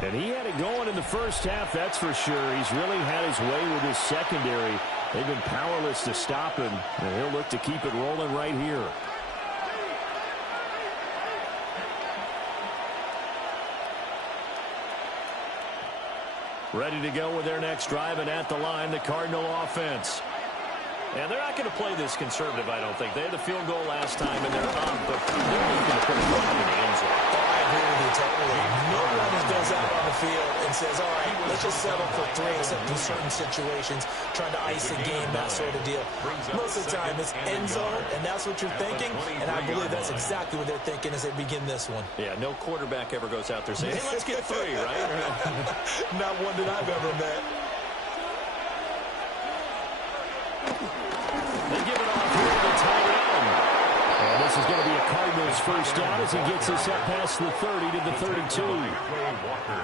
And he had it going in the first half, that's for sure. He's really had his way with his secondary. They've been powerless to stop him, and he'll look to keep it rolling right here. Ready to go with their next drive, and at the line, the Cardinal offense. And they're not going to play this conservative, I don't think. They had the field goal last time, and they're up, but they're going to put a run in the end zone. I agree with you totally. No one goes out on the field and says, all right, let's just settle for 3, except in certain situations, trying to ice a game, that sort of deal. Most of the time, it's end zone, and that's what you're thinking, and I believe that's exactly what they're thinking as they begin this one. Yeah, no quarterback ever goes out there saying, hey, let's get 3, right? Not one that I've ever met. They give it off here to the tight end. And this is going to be a Cardinals first down as he gets us up past the 30 to the 32. Walker.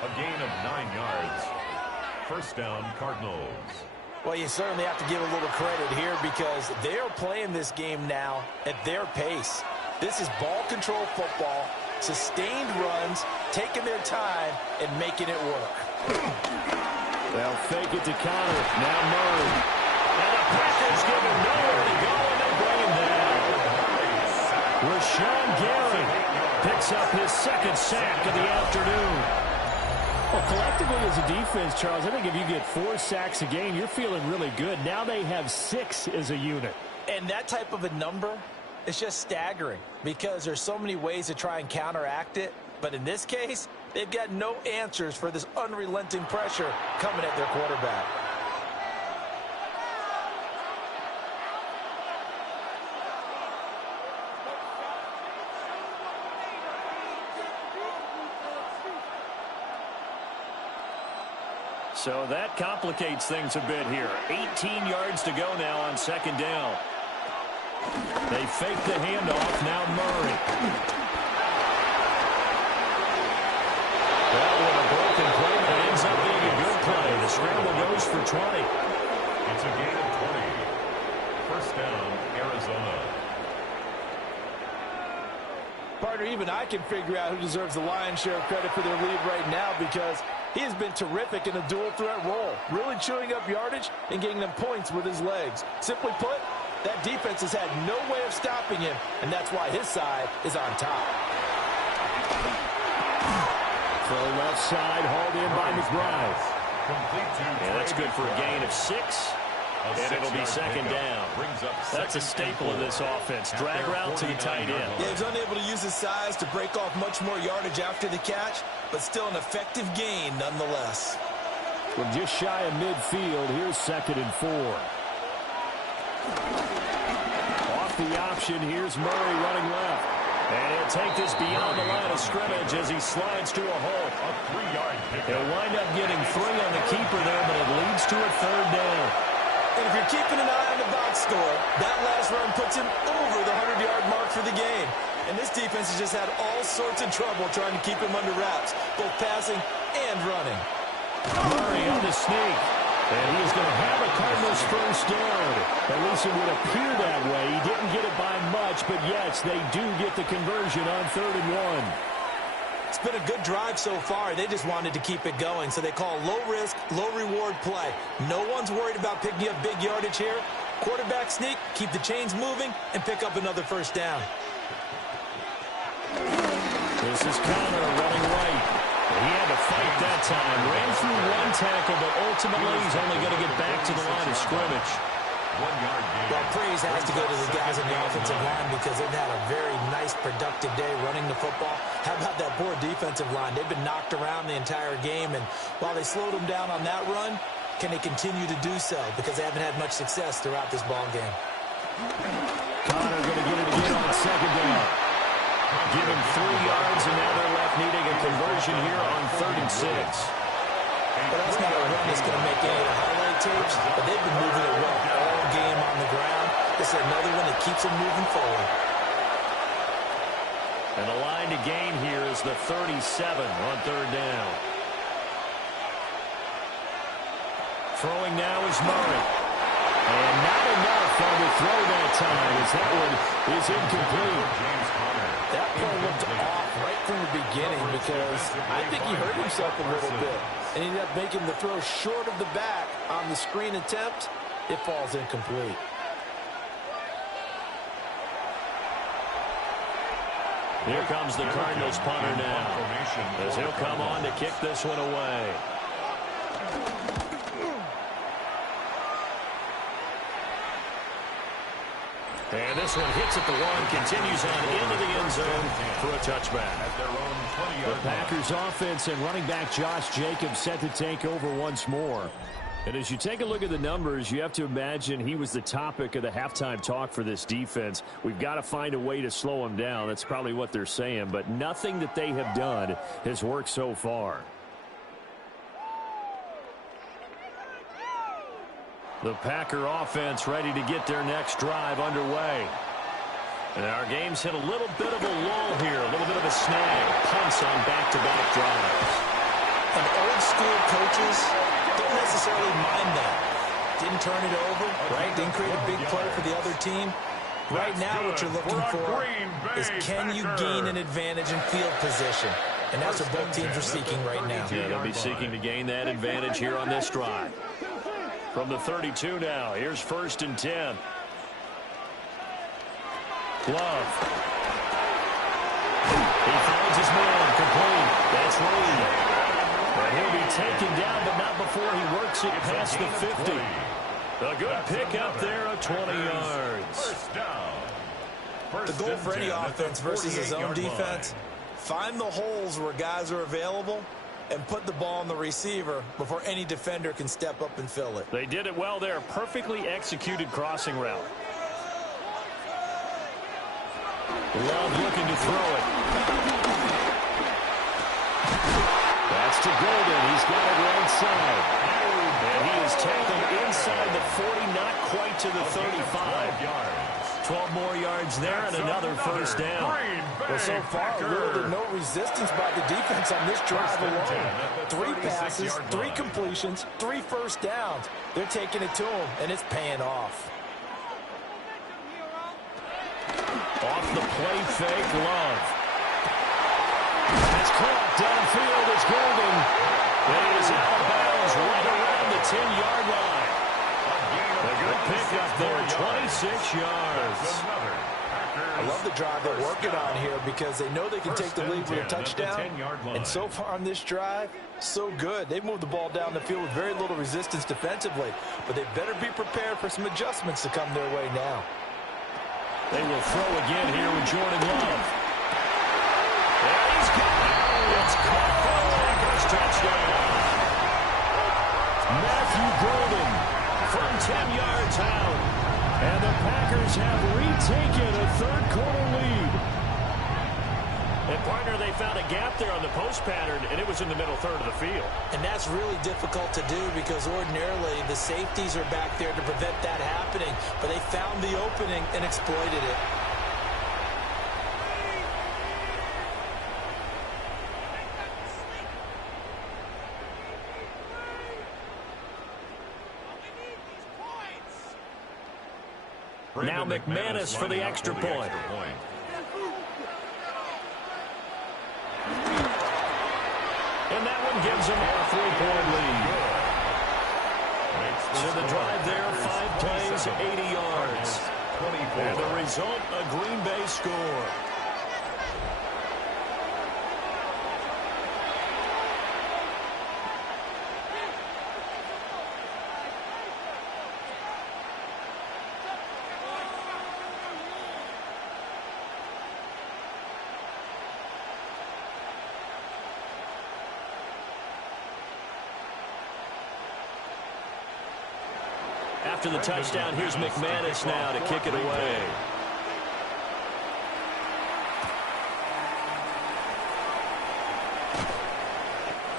A gain of 9 yards. First down, Cardinals. Well, you certainly have to give a little credit here because they are playing this game now at their pace. This is ball control football, sustained runs, taking their time, and making it work. They'll fake it to Connor. Now Murray. And the Packers give him nowhere to go, and they bring him down. Rashawn Gary picks up his second sack of the afternoon. Well, collectively as a defense, Charles, I think if you get 4 sacks a game, you're feeling really good. Now they have 6 as a unit. And that type of a number is just staggering because there's so many ways to try and counteract it. But in this case, they've got no answers for this unrelenting pressure coming at their quarterback. So that complicates things a bit here. 18 yards to go now on second down. They fake the handoff. Now Murray. That was a broken play, but ends up being a good play. The scramble goes for 20. It's a gain of 20. First down, Arizona. Partner, even I can figure out who deserves the lion's share of credit for their lead right now because he has been terrific in a dual threat role, really chewing up yardage and getting them points with his legs. Simply put, that defense has had no way of stopping him, and that's why his side is on top. Throw left side, hauled in by McBride. Yeah, that's good for a gain of 6. And it'll be second down. That's a staple of this offense. Drag route to the tight end. Yeah, he's unable to use his size to break off much more yardage after the catch, but still an effective gain nonetheless. From just shy of midfield, here's 2nd and 4. Off the option, here's Murray running left. And he'll take this beyond the line of scrimmage as he slides to a halt. A 3-yard pickup. He'll wind up getting 3 on the keeper there, but it leads to a third down. And if you're keeping an eye on the box score, that last run puts him over the 100-yard mark for the game. And this defense has just had all sorts of trouble trying to keep him under wraps, both passing and running. Murray on the sneak. And he is going to have a Cardinals first down. At least it would appear that way. He didn't get it by much, but yes, they do get the conversion on 3rd and 1. It's been a good drive so far. They just wanted to keep it going, so they call low-risk, low-reward play. No one's worried about picking up big yardage here. Quarterback sneak, keep the chains moving, and pick up another first down. This is Connor running right. He had to fight that time. Ran through 1 tackle, but ultimately he's only going to get back to the line of scrimmage. 1-yard gain. Well, praise has to go to the guys on the offensive line because they've had a very nice, productive day running the football. How about that poor defensive line? They've been knocked around the entire game, and while they slowed them down on that run, can they continue to do so? Because they haven't had much success throughout this ball game. Connor going to get it again on second down. Give him 3 yards, and now they're left needing a conversion here on 3rd and 6. But that's not a run that's going to make any of the highlight tapes, but they've been moving it well all game on the ground. This is another one that keeps them moving forward. And the line to gain here is the 37 on 3rd down. Throwing now is Murray. And not enough on the throw that time as that one is incomplete. That play looked off right from the beginning because I think he hurt himself a little bit. And he ended up making the throw short of the back on the screen attempt. It falls incomplete. Here comes the Cardinals punter now, as he'll come on to kick this one away. And this one hits at the 1, continues on into the end zone for a touchback. The Packers offense and running back Josh Jacobs set to take over once more. And as you take a look at the numbers, you have to imagine he was the topic of the halftime talk for this defense. We've got to find a way to slow him down. That's probably what they're saying. But nothing that they have done has worked so far. The Packer offense ready to get their next drive underway. And our game's hit a little bit of a lull here, a little bit of a snag. Punts on back-to-back drives. And old-school coaches don't necessarily mind that. Didn't turn it over, right? Didn't create a big play for the other team. Right now what you're looking for is can you gain an advantage in field position? And that's what both teams are seeking right now. Yeah, they'll be seeking to gain that advantage here on this drive. From the 32 now, here's 1st and 10. Love. He finds his man, complete. That's Reed. And he'll be taken down, but not before he works it past the 50. A good pickup there of 20 yards. The goal for any offense versus his own defense, find the holes where guys are available and put the ball on the receiver before any defender can step up and fill it. They did it well there. Perfectly executed crossing route. Love looking to throw it. That's to Golden. He's got it right side. And he is tackled inside the 40, not quite to the 35. 12 more yards there and another 1st down. Well, so far, little to no resistance by the defense on this drive alone. 3 passes, 3 completions, 3 first downs. They're taking it to him, and it's paying off. Off the play fake, Love. It's caught downfield. It's Golden. It is out of bounds right around the 10-yard line. A good pickup there, 26 yards. I love the drive they're working on here because they know they can take the lead with a touchdown. And so far on this drive, so good. They've moved the ball down the field with very little resistance defensively. But they better be prepared for some adjustments to come their way now. They will throw again here with Jordan Love. And he's got it. It's caught for the Packers touchdown. Matthew Golden from 10 yards out. And the Packers have retaken a 3rd quarter lead. And, partner, they found a gap there on the post pattern, and it was in the middle 3rd of the field. And that's really difficult to do because ordinarily the safeties are back there to prevent that happening. But they found the opening and exploited it. Now McManus for the extra point. And that one gives them a 3-point lead. So the drive there, 5 plays, 80 yards. And the result, a Green Bay score. after the touchdown. Here's McManus now to kick it away.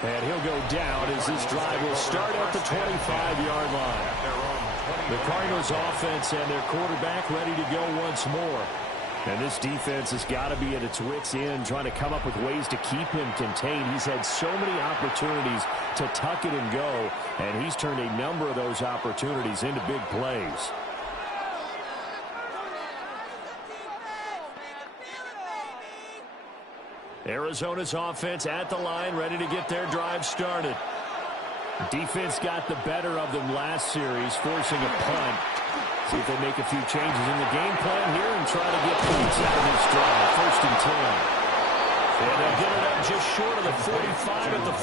And he'll go down as this drive will start at the 25-yard line. The Cardinals offense and their quarterback ready to go once more. And this defense has got to be at its wits' end, trying to come up with ways to keep him contained. He's had so many opportunities to tuck it and go, and he's turned a number of those opportunities into big plays. Arizona's offense at the line, ready to get their drive started. Defense got the better of them last series, forcing a punt. See if they make a few changes in the game plan here and try to get points out of this drive. 1st and 10. And they'll get it up just short of the 45 at the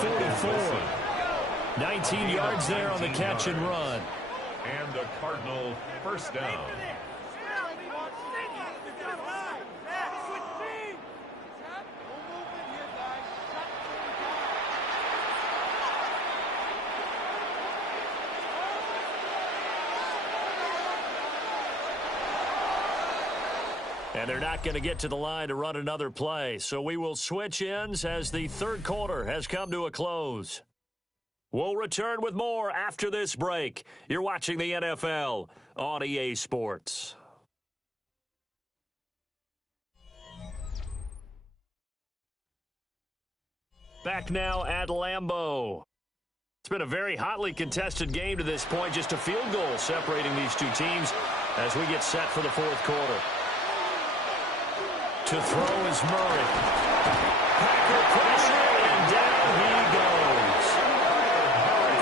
44. 19 yards there on the catch and run. And the Cardinal first down. And they're not going to get to the line to run another play. So we will switch ends as the third quarter has come to a close. We'll return with more after this break. You're watching the NFL on EA Sports. Back now at Lambeau. It's been a very hotly contested game to this point. Just a field goal separating these two teams as we get set for the fourth quarter. To throw is Murray. Packer pressure, and down he goes.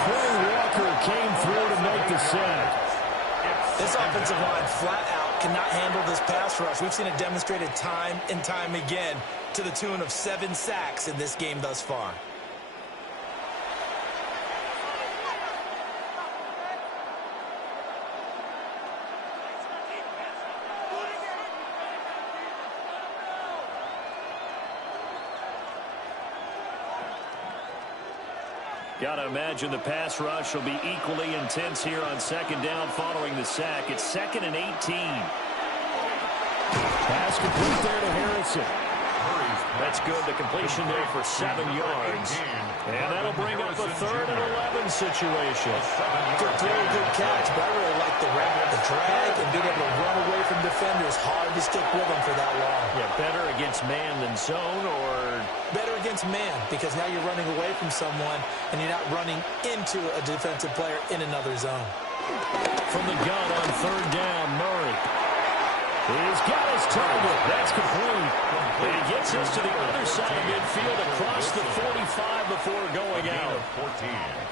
Quay Walker came through to make the sack. This offensive line flat out cannot handle this pass rush. We've seen it demonstrated time and time again to the tune of 7 sacks in this game thus far. Got to imagine the pass rush will be equally intense here on second down following the sack. It's 2nd and 18. Pass complete there to Harrison. That's good. The completion there for 7 yards. And that'll bring up a 3rd and 11 situation. Good throw, good catch, but I really like the drag and being able to run away from defenders. Hard to stick with them for that long. Yeah, better against man than zone, or better against man, because now you're running away from someone and you're not running into a defensive player in another zone. From the gun on 3rd down, Murray. He's got his target. That's complete. And he gets us to the other side of midfield across the 45 before going out.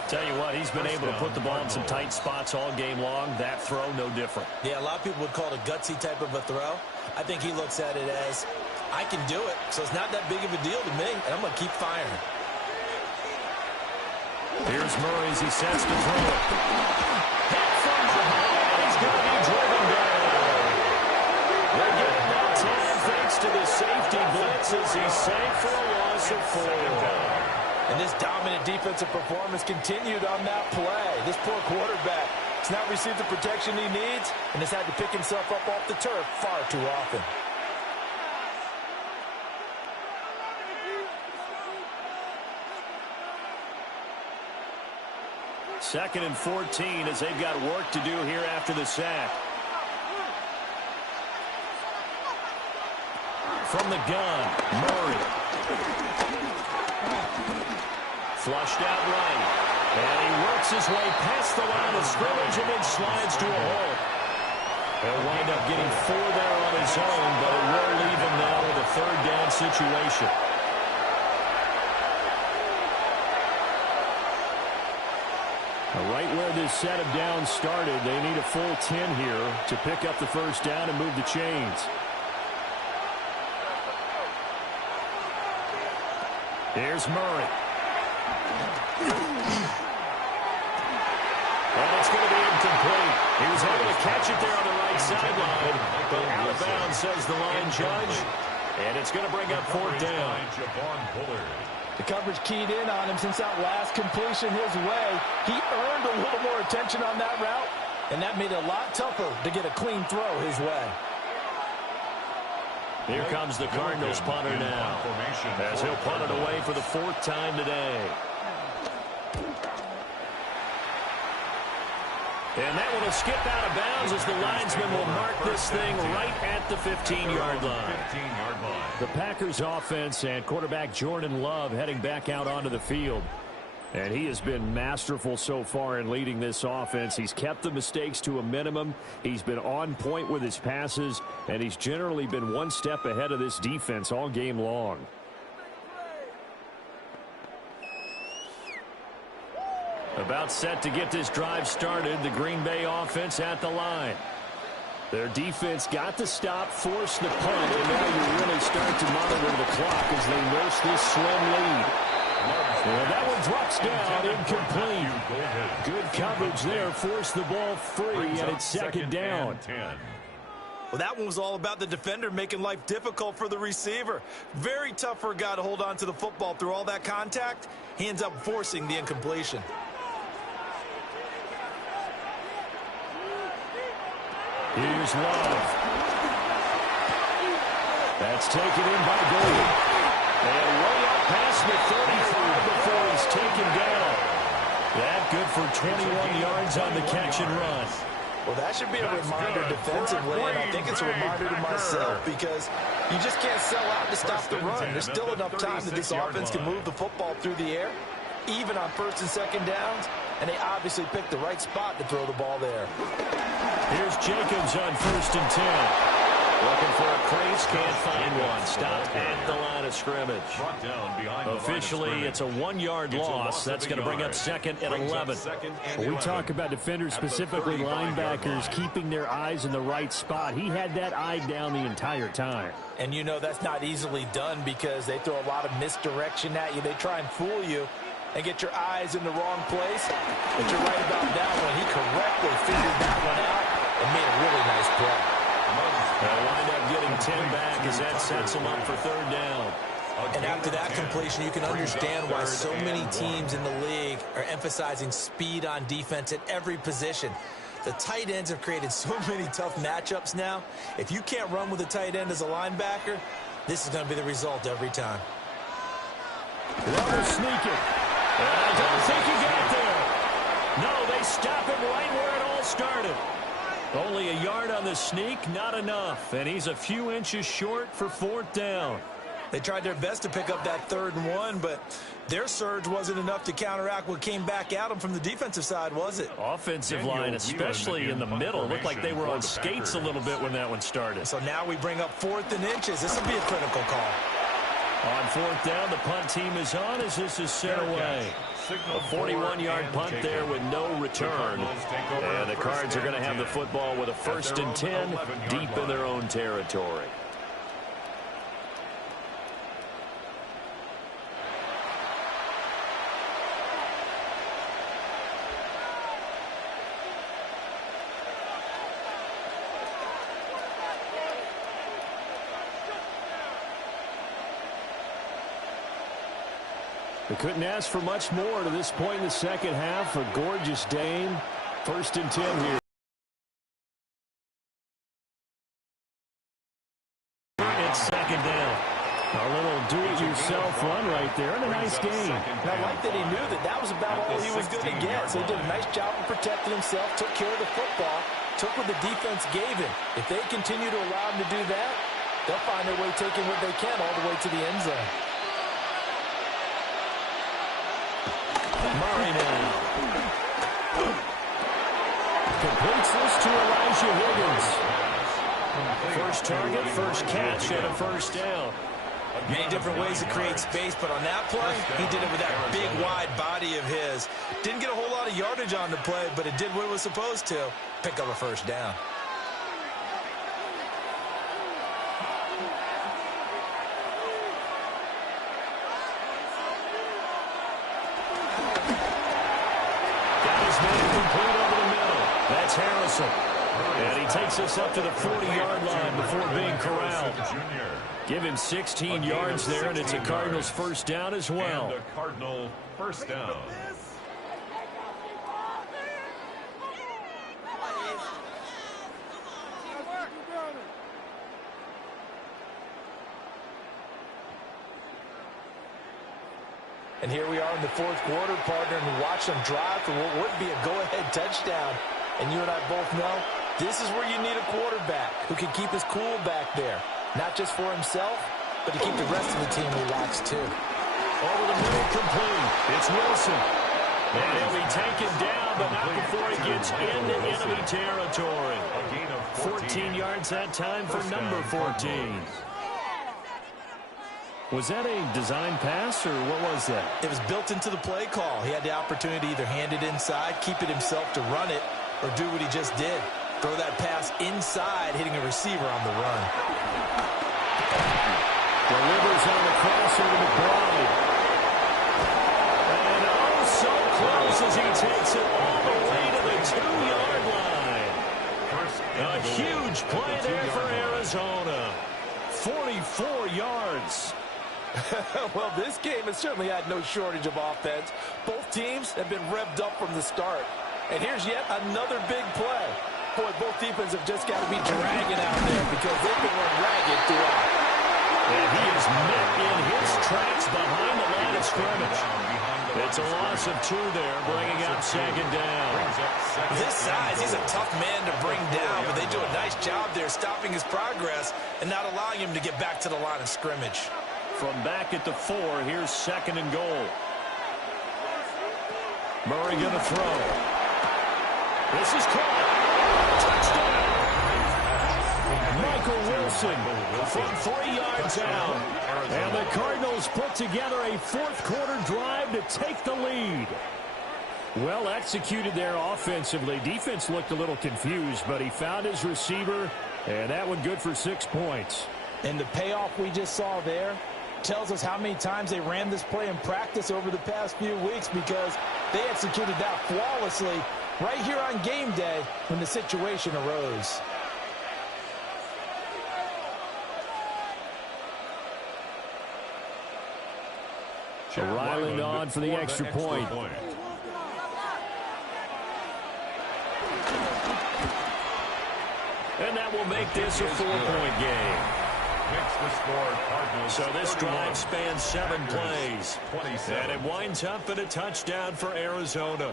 Tell you what, he's been able to put the ball in some tight spots all game long. That throw, no different. Yeah, a lot of people would call it a gutsy type of a throw. I think he looks at it as, I can do it, so it's not that big of a deal to me, and I'm going to keep firing. Here's Murray as he sets to throw it. Hit from behind. He's going to be driven down. They're getting that time thanks to the safety blitz as he sank for a loss of 4. And this dominant defensive performance continued on that play. This poor quarterback has not received the protection he needs and has had to pick himself up off the turf far too often. Second and 14 as they've got work to do here after the sack. From the gun, Murray. Flushed out right. And he works his way past the line of scrimmage and then slides to a hole. He'll wind up getting 4 there on his own, but it will leave him now with a 3rd down situation. Right where this set of downs started, they need a full 10 here to pick up the 1st down and move the chains. Here's Murray. And it's going to be incomplete. He was able to catch it there on the right sideline, but out of bounds, says the line judge. And it's going to bring up 4th down. The coverage keyed in on him since that last completion his way. He earned a little more attention on that route, And that made it a lot tougher to get a clean throw his way. Here comes the Cardinals punter now, as he'll punt it away for the 4th time today. And that one will skip out of bounds as the linesman will mark this thing right at the 15-yard line. The Packers offense and quarterback Jordan Love heading back out onto the field. And he has been masterful so far in leading this offense. He's kept the mistakes to a minimum. He's been on point with his passes, and he's generally been one step ahead of this defense all game long. About set to get this drive started, the Green Bay offense at the line. Their defense got the stop, forced the punt, and now you really start to monitor the clock as they nurse this slim lead. Well, that one drops down, incomplete. Good coverage there, forced the ball free, and it's 2nd down. Well, that one was all about the defender making life difficult for the receiver. Very tough for a guy to hold on to the football through all that contact. He ends up forcing the incompletion. Here's Love. That's taken in by Gold. And way up past the 35 before he's taken down. That good for 21 yards on the catch and run. Well, that should be a reminder defensively, and I think it's a reminder to myself because you just can't sell out to stop the run. There's still enough time that this offense can move the football through the air, even on 1st and 2nd downs, and they obviously picked the right spot to throw the ball there. Here's Jacobs on 1st and 10. Looking for a crease, can't find one. Stopped at the line of scrimmage. Officially, it's a 1-yard loss. That's going to bring up 2nd and 11. When we talk about defenders, specifically linebackers, keeping their eyes in the right spot. He had that eye down the entire time. And you know that's not easily done because they throw a lot of misdirection at you. They try and fool you and get your eyes in the wrong place. But you're right about that one. He correctly figured that one out and made a really nice play. They'll wind up getting 10 back as that sets them up for 3rd down. And after that completion, you can understand why so many teams in the league are emphasizing speed on defense at every position. The tight ends have created so many tough matchups now. If you can't run with a tight end as a linebacker, this is going to be the result every time. Love will sneak it. And I don't think he got there. No, they stop him right where it all started. Only a yard on the sneak, not enough. And he's a few inches short for 4th down. They tried their best to pick up that 3rd and 1, but their surge wasn't enough to counteract what came back at them from the defensive side, was it? Offensive line, especially in the middle, looked like they were on skates a little bit when that one started. So now we bring up 4th and inches. This will be a critical call. On 4th down, the punt team is on as this is set away. A 41-yard punt there with no return. And the Cards are going to have the football with a 1st and 10 deep in their own territory. They couldn't ask for much more to this point in the 2nd half. A gorgeous game. 1st and 10 here. It's 2nd down. A little do-it-yourself run right there and a nice game. And I like that he knew that that was about all he was going to get. So he did a nice job of protecting himself, took care of the football, took what the defense gave him. If they continue to allow him to do that, they'll find their way taking what they can all the way to the end zone. Murray now. Completes this to Elijah Higgins. First target, first catch, and a 1st down. Many different ways to create space, but on that play, he did it with that big, wide body of his. Didn't get a whole lot of yardage on the play, but it did what it was supposed to. Pick up a 1st down. That's Harrison. And he takes us up to the 40-yard line before being corralled. Give him 16 yards there, and it's a Cardinals 1st down as well. And a Cardinal 1st down. And here we are in the fourth quarter, partner, and watch them drive for what would be a go-ahead touchdown. And you and I both know this is where you need a quarterback who can keep his cool back there. Not just for himself, but to keep the rest of the team relaxed too. Over the middle, complete. It's Wilson. And he'll be taken down, but not before he gets into enemy territory. 14 yards that time for number 14. Was that a design pass, or what was that? It was built into the play call. He had the opportunity to either hand it inside, keep it himself to run it, or do what he just did. Throw that pass inside, hitting a receiver on the run. Delivers on the crossover to McBride. And oh, so close as he takes it all the way to the 2-yard line. A huge play there for Arizona. 44 yards. Well, this game has certainly had no shortage of offense. Both teams have been revved up from the start. And here's yet another big play. Boy, both defenses have just got to be dragging out there because they've been run ragged throughout. And he is met in his tracks behind the line of scrimmage. It's a loss of 2 there, bringing up second down. This size, he's a tough man to bring down, but they do a nice job there stopping his progress and not allowing him to get back to the line of scrimmage. From back at the 4, here's second and goal. Murray going to throw. This is caught. Touchdown. Michael Wilson from 3 yards out. And the Cardinals put together a fourth-quarter drive to take the lead. Well executed there offensively. Defense looked a little confused, but he found his receiver, and that one good for 6 points. And the payoff we just saw there tells us how many times they ran this play in practice over the past few weeks, because they executed that flawlessly right here on game day when the situation arose. Ryland on for the extra point. And that will make this a 4-point game. So this drive spans 7 plays. And it winds up in a touchdown for Arizona.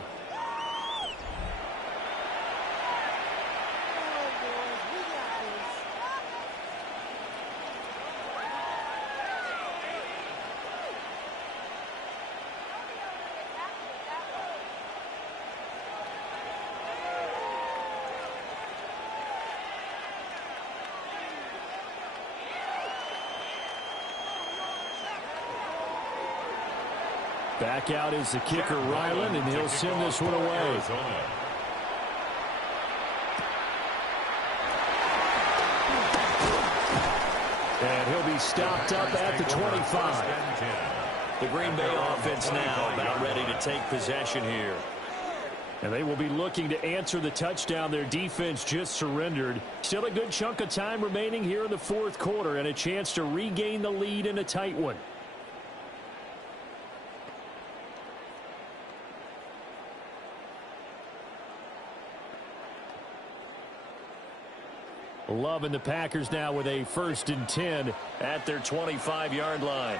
Back out is the kicker, Ryland, and he'll send this one away. And he'll be stopped up at the 25. The Green Bay offense now about ready to take possession here. And they will be looking to answer the touchdown their defense just surrendered. Still a good chunk of time remaining here in the fourth quarter, and a chance to regain the lead in a tight one. Love and the Packers now with a 1st and 10 at their 25-yard line.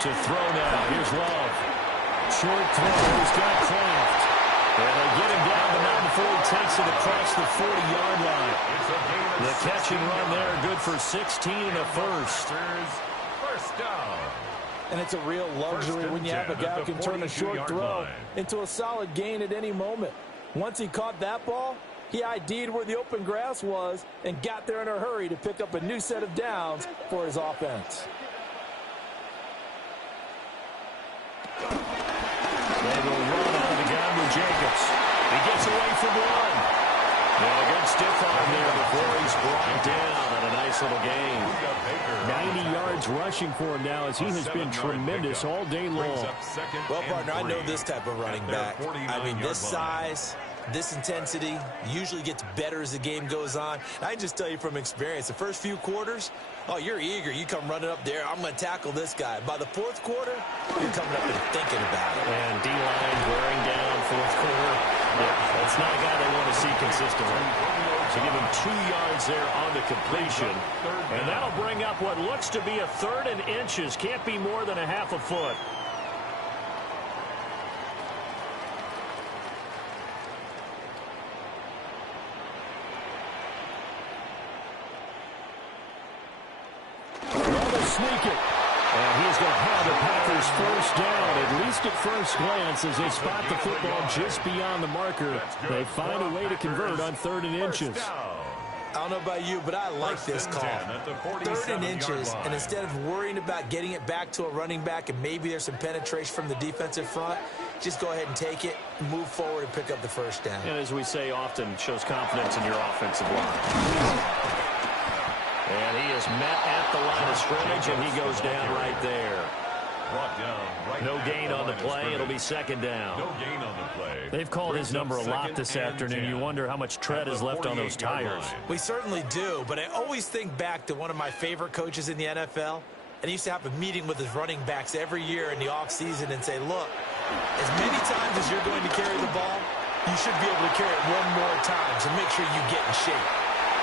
To throw now. Here's Love. Short throw. He's got Kraft. And they get him down, but not before he takes it across the 40-yard line. The catch and run there, good for 16 and a first. First down. And it's a real luxury when you have a guy who can turn a short throw into a solid gain at any moment. Once he caught that ball, he ID'd where the open grass was and got there in a hurry to pick up a new set of downs for his offense. They will run out of the gun with Jacobs. He gets away from one. And a good stiff arm there before he's brought down on a nice little gain. 90 yards rushing for him now, as he has been tremendous all day long. Well, partner, I know this type of running back. I mean, this size, this intensity usually gets better as the game goes on. I can just tell you from experience, the first few quarters, oh, you're eager. You come running up there. I'm going to tackle this guy. By the fourth quarter, you're coming up and thinking about it. And D-line wearing down fourth quarter. Yeah, that's not a guy they want to see consistently. So give him 2 yards there on the completion. And that'll bring up what looks to be a 3rd and inches. Can't be more than a half a foot. Sneak it. And he's going to have the Packers first down, at least at first glance, as they spot the football just beyond the marker. They find a way to convert on 3rd and inches. I don't know about you, but I like this call. 3rd and inches, and instead of worrying about getting it back to a running back and maybe there's some penetration from the defensive front, just go ahead and take it, move forward, and pick up the first down. And as we say often, shows confidence in your offensive line. And he is met at the line of scrimmage, and he goes down right there. No gain on the play. It'll be 2nd down. No gain on the play. They've called his number a lot this afternoon. You wonder how much tread is left on those tires. We certainly do, but I always think back to one of my favorite coaches in the NFL, and he used to have a meeting with his running backs every year in the offseason and say, look, as many times as you're going to carry the ball, you should be able to carry it one more time, so make sure you get in shape.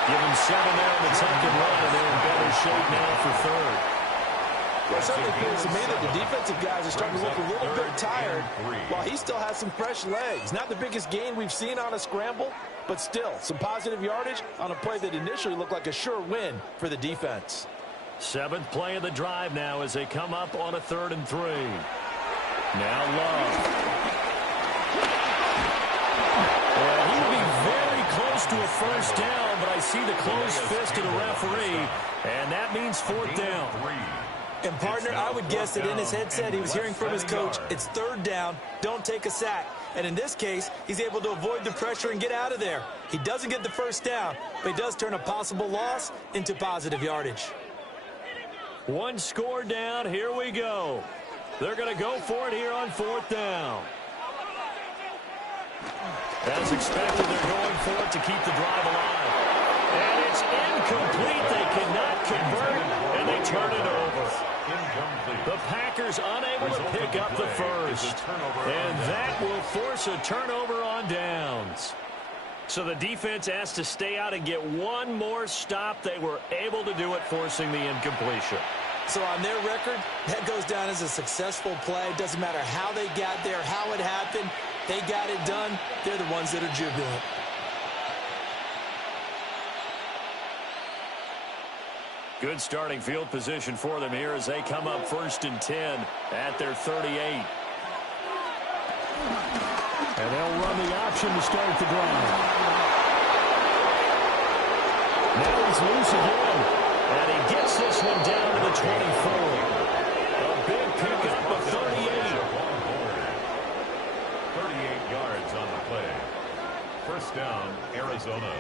Give him 7 there on the 2nd run, and they're in better shape now for 3rd. Well, it certainly appears to me that the defensive guys are starting to look a little bit tired while he still has some fresh legs. Not the biggest gain we've seen on a scramble, but still some positive yardage on a play that initially looked like a sure win for the defense. 7th play of the drive now as they come up on a 3rd and 3. Now Love. Well, he will be very close to a first down, but I see the closed fist of the referee, and that means 4th down. And, partner, I would guess that in his headset he was hearing from his coach, it's 3rd down, don't take a sack. And in this case, he's able to avoid the pressure and get out of there. He doesn't get the first down, but he does turn a possible loss into positive yardage. 1 score down, here we go. They're going to go for it here on 4th down. As expected, they're going for it to keep the drive alive. And it's incomplete. They cannot convert, and they turn it over. The Packers unable to pick up the first. And that will force a turnover on downs. So the defense asked to stay out and get 1 more stop. They were able to do it, forcing the incompletion. So on their record, that goes down as a successful play. Doesn't matter how they got there, how it happened. They got it done. They're the ones that are jubilant. Good starting field position for them here as they come up 1st and 10 at their 38. And they'll run the option to start the drive. Now he's loose again. And he gets this one down to the 24. A big pickup of 38. 38 yards on the play. First down, Arizona.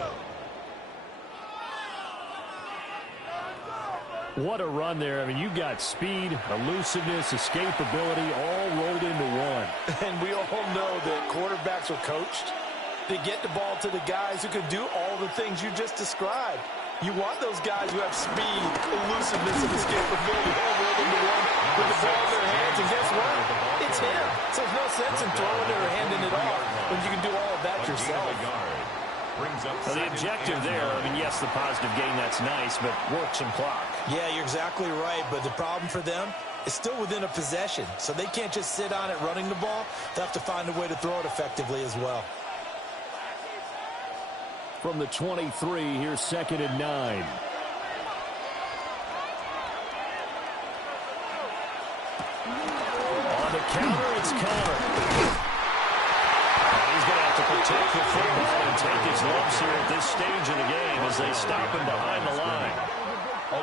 What a run there. I mean, you got speed, elusiveness, escapability all rolled into one. And we all know that quarterbacks are coached to get the ball to the guys who can do all the things you just described. You want those guys who have speed, elusiveness, and escapability all rolled into one with the ball in their hands. And guess what? It's him. So there's no sense in throwing it or handing it off when you can do all of that yourself. Well, the objective there, I mean, yes, the positive gain, that's nice, but work some clock. Yeah, you're exactly right, but the problem for them is still within a possession, so they can't just sit on it running the ball. They have to find a way to throw it effectively as well. From the 23, here's 2nd and 9. On the counter, it's Connor. He's going to have to protect the football and take his lumps here at this stage of the game as they stop him behind the line.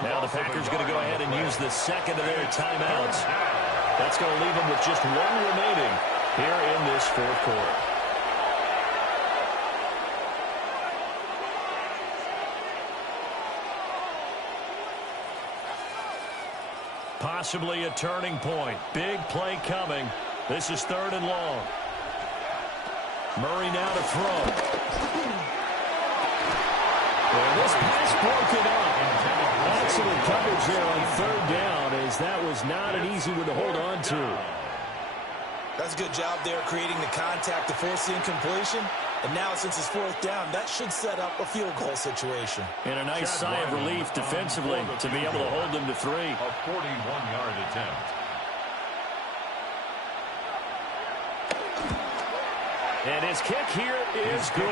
Now the Packers going to go ahead and use the 2nd of their timeouts. That's going to leave them with just 1 remaining here in this 4th quarter. Possibly a turning point. Big play coming. This is 3rd and long. Murray now to throw. And this pass broken up. Excellent coverage there on 3rd down, as that was not an easy one to hold on to. That's a good job there creating the contact to force the incompletion. And now, since it's fourth down, that should set up a field goal situation. And a nice sigh of relief defensively to be able to hold them to 3. A 41-yard attempt. And his kick here is good.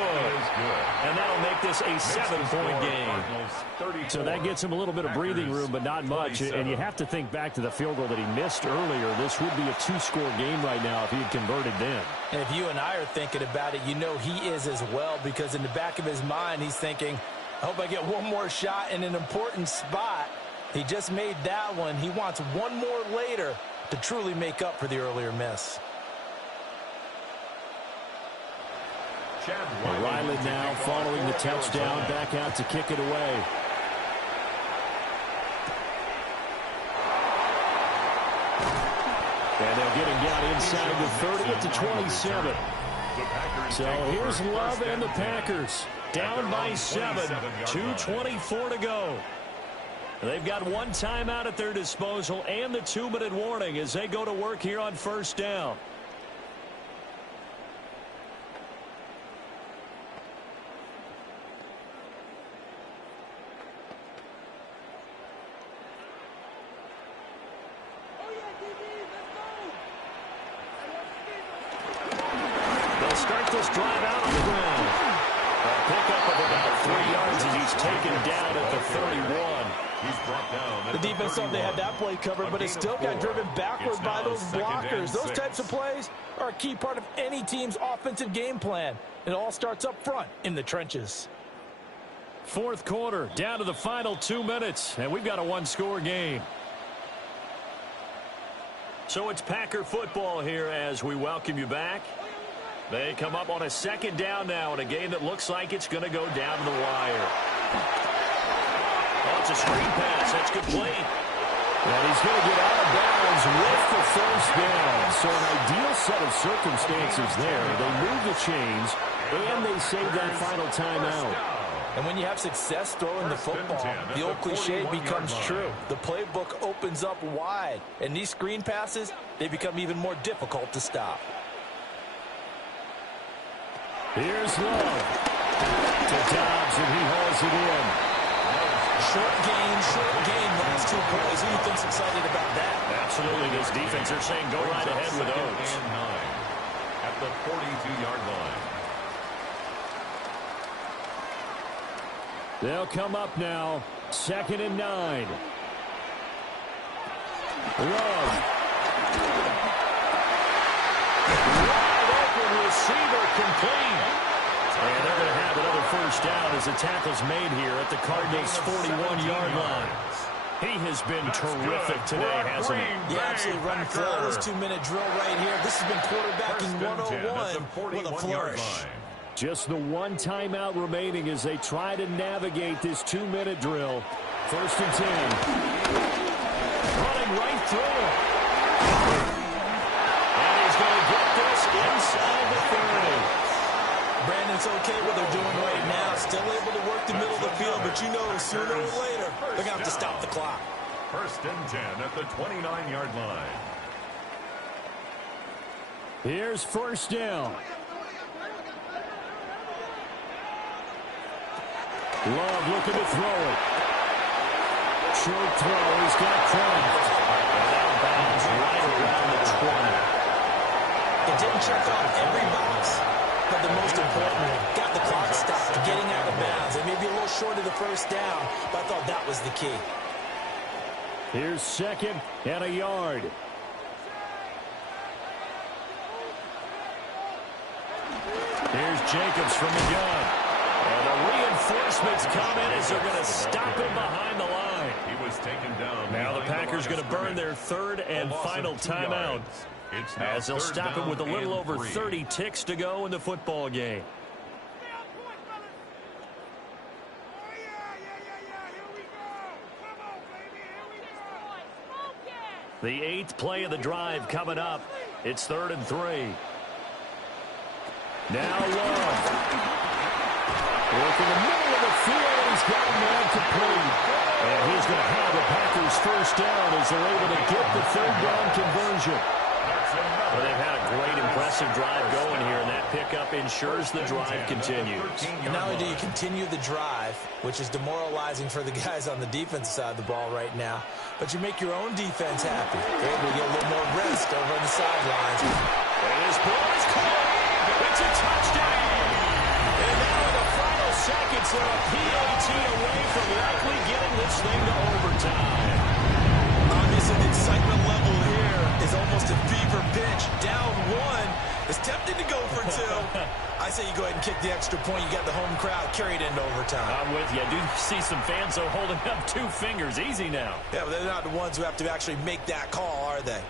And that'll make this a 7-point game. So that gets him a little bit of breathing room, but not much. And you have to think back to the field goal that he missed earlier. This would be a 2-score game right now if he had converted then. And if you and I are thinking about it, you know he is as well, because in the back of his mind, he's thinking, I hope I get one more shot in an important spot. He just made that one. He wants one more later to truly make up for the earlier miss. Riley now following the touchdown, back out to kick it away. And they'll get him down inside the 30 at the 27. So here's Love and the Packers. Down by 7, 2:24 to go. They've got one timeout at their disposal and the 2-minute warning as they go to work here on first down. This drive out on the ground. A pickup of about 3 yards as he's taken down at the 31. He's brought down. The defense thought they had that play covered, but it still got driven backward by those blockers. Those types of plays are a key part of any team's offensive game plan. It all starts up front in the trenches. Fourth quarter, down to the final 2 minutes, and we've got a 1-score game. So it's Packer football here as we welcome you back. They come up on a second down now in a game that looks like it's going to go down to the wire. Oh, it's a screen pass. That's complete. And he's going to get out of bounds with the first down. So an ideal set of circumstances there. They move the chains, and they save that final timeout. And when you have success throwing the football, the old cliche becomes true. The playbook opens up wide. And these screen passes, they become even more difficult to stop. Here's Love to Dobbs, and he hauls it in. Short game, last 2 plays. Who do you think's excited about that? Absolutely. This defense are saying go right ahead with those. At the 42-yard line. They'll come up now. 2nd and 9. Love. Receiver complete. And they're going to have another first down as the tackle's made here at the Cardinals' 41-yard line. He has been terrific today, hasn't he? Yeah, absolutely running flawless 2-minute drill right here. This has been quarterbacking 101 with a flourish. Just the one timeout remaining as they try to navigate this 2-minute drill. 1st and 10. Running right through it. And he's going to get this inside the 30. Brandon, it's okay what they're doing right now. Still able to work the middle of the field, but you know sooner or later they're going to have to stop the clock. 1st and 10 at the 29-yard line. Here's first down. Love looking to throw it. Short throw. He's got Kraft. And out of bounds right around the 20. It didn't check off every box, but the most important one, got the clock stopped, getting out of bounds. It may be a little short of the first down, but I thought that was the key. Here's 2nd and a yard. Here's Jacobs from the gun. And the reinforcements come in as they're going to stop him behind the line. He was taken down. Now the Packers going to burn their 3rd and final timeout as they'll stop him with a little over 30 ticks to go in the football game. The 8th play of the drive coming up. It's 3rd and 3. Now Love. Working the middle of the field, and he's got him there complete. And he's going to have the Packers first down as they're able to get the 3rd down conversion. That's enough. Well, they've had a great, impressive drive going here, and that pickup ensures the drive continues. And not only do you continue the drive, which is demoralizing for the guys on the defensive side of the ball right now, but you make your own defense happy. They're able to get a little more rest over on the sidelines. And his ball is caught. It's a touchdown. And now in the final seconds, they're a PAT away from likely getting this thing to overtime. Obviously, the excitement level here is almost a fever pitch. Down one. It's tempting to go for two. I say you go ahead and kick the extra point. You got the home crowd carried into overtime. I'm with you. I do see some fans, though, holding up 2 fingers. Easy now. Yeah, but they're not the ones who have to actually make that call, are they?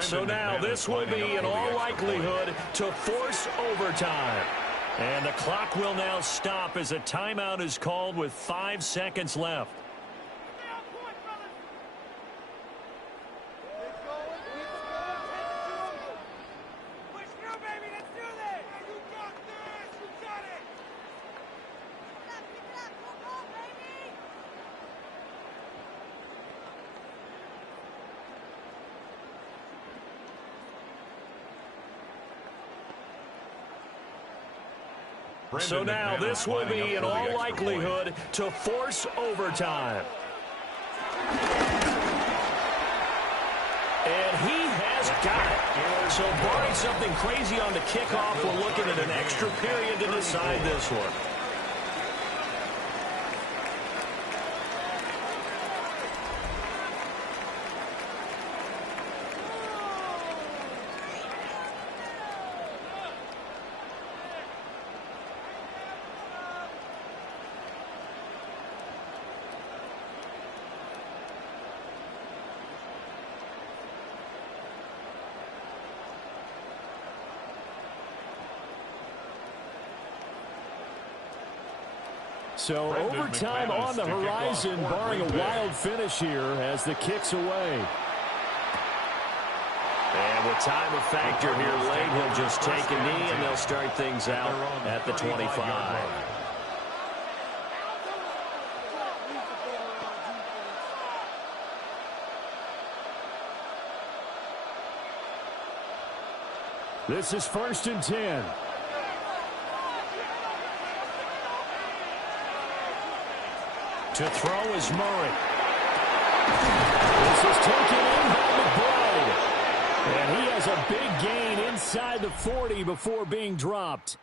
So now this will be, in all likelihood, to force overtime. And the clock will now stop as a timeout is called with 5 seconds left. So now this will be, in all likelihood, to force overtime. And he has got it. So barring something crazy on the kickoff, we're looking at an extra period to decide this one. So overtime on the horizon, barring a wild finish here as the kick's away. And with time a factor here late, he'll just take a knee and they'll start things out at the 25. This is 1st and 10. To throw is Murray. This is taken in by McBride. And he has a big gain inside the 40 before being dropped.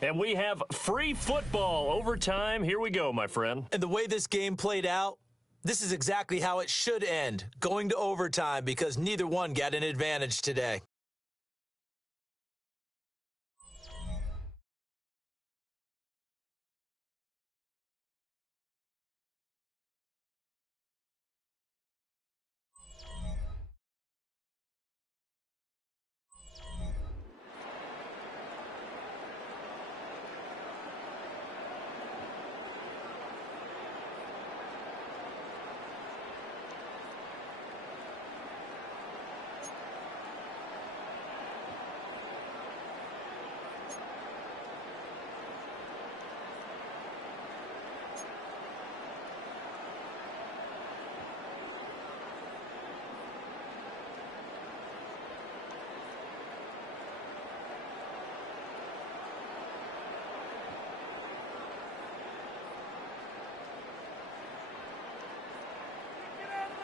And we have free football overtime. Here we go, my friend. And the way this game played out, this is exactly how it should end, going to overtime, because neither one got an advantage today.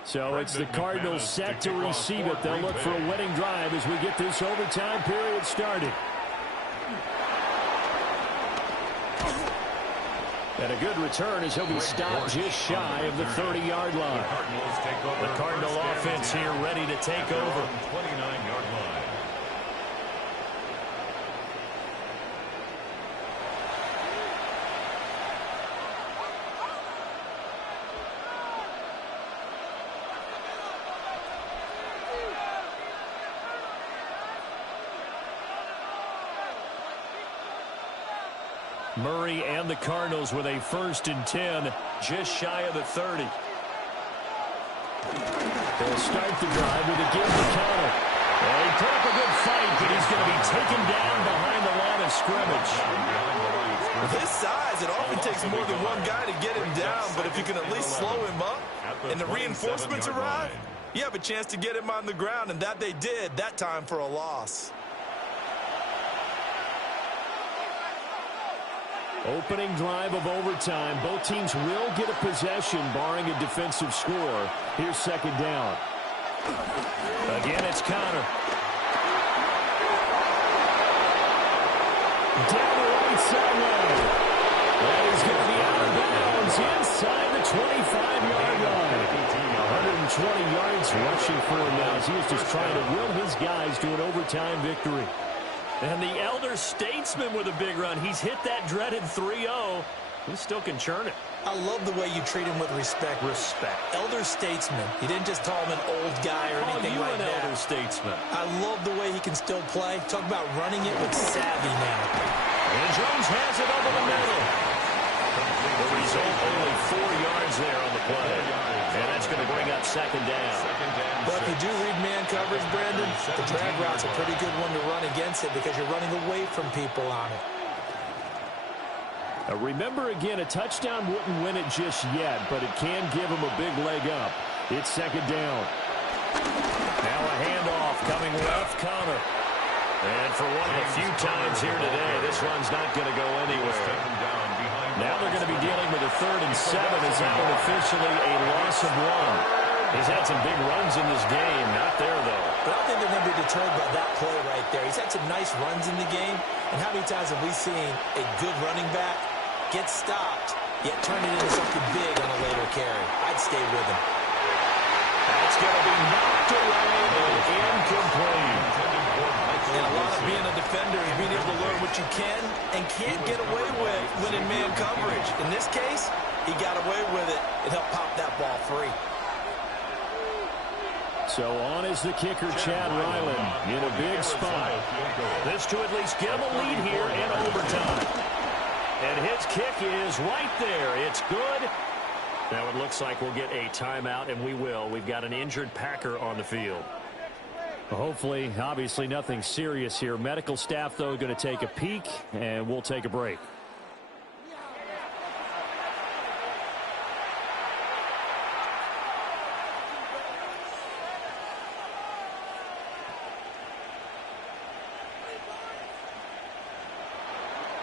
So it's the Cardinals set to receive it. They'll look for a winning drive as we get this overtime period started. And a good return as he'll be stopped just shy of the 30-yard line. The Cardinal offense here ready to take over. 29-yard line. Murray and the Cardinals with a 1st and 10, just shy of the 30. They'll start the drive with a give to counter. Well, he put up a good fight, but he's going to be taken down behind the line of scrimmage. With his size, it often takes more than one guy to get him down, but if you can at least slow him up and the reinforcements arrive, you have a chance to get him on the ground, and that they did, that time for a loss. Opening drive of overtime. Both teams will get a possession, barring a defensive score. Here's second down. Again, it's Connor. Down the right sideline. That is going to be out of bounds inside the 25-yard line. 120 yards rushing for him now as he is just trying to will his guys to an overtime victory. And the elder statesman with a big run. He's hit that dreaded 3-0. He still can churn it. I love the way you treat him with respect. Elder statesman. You didn't just call him an old guy or anything like that. Elder statesman. I love the way he can still play. Talk about running it with savvy now. And Jones has it over the middle. The result, only 4 yards there on the play. And that's going to bring up second down. But if you do read man coverage, Brandon, the drag route's a pretty good one to run against it because you're running away from people on it. Remember, again, a touchdown wouldn't win it just yet, but it can give him a big leg up. It's second down. Now a handoff coming left, Connor. And for one of the few times here today, this one's not going to go anywhere. Now they're going to be dealing with a 3rd and 7 as that one officially a loss of 1. He's had some big runs in this game. Not there, though. But I think they're going to be deterred by that play right there. He's had some nice runs in the game. And how many times have we seen a good running back get stopped, yet turn it into something big on a later carry? I'd stay with him. That's going to be knocked away and incomplete. And a lot of being a defender is being able to learn what you can and can't get away with when in man coverage. In this case, he got away with it and helped pop that ball free. So on is the kicker, Chad Ryland, in a big spot. This to at least give a lead here in overtime. And his kick is right there. It's good. Now it looks like we'll get a timeout, and we will. We've got an injured Packer on the field. Hopefully, obviously nothing serious here. Medical staff, though, going to take a peek, and we'll take a break.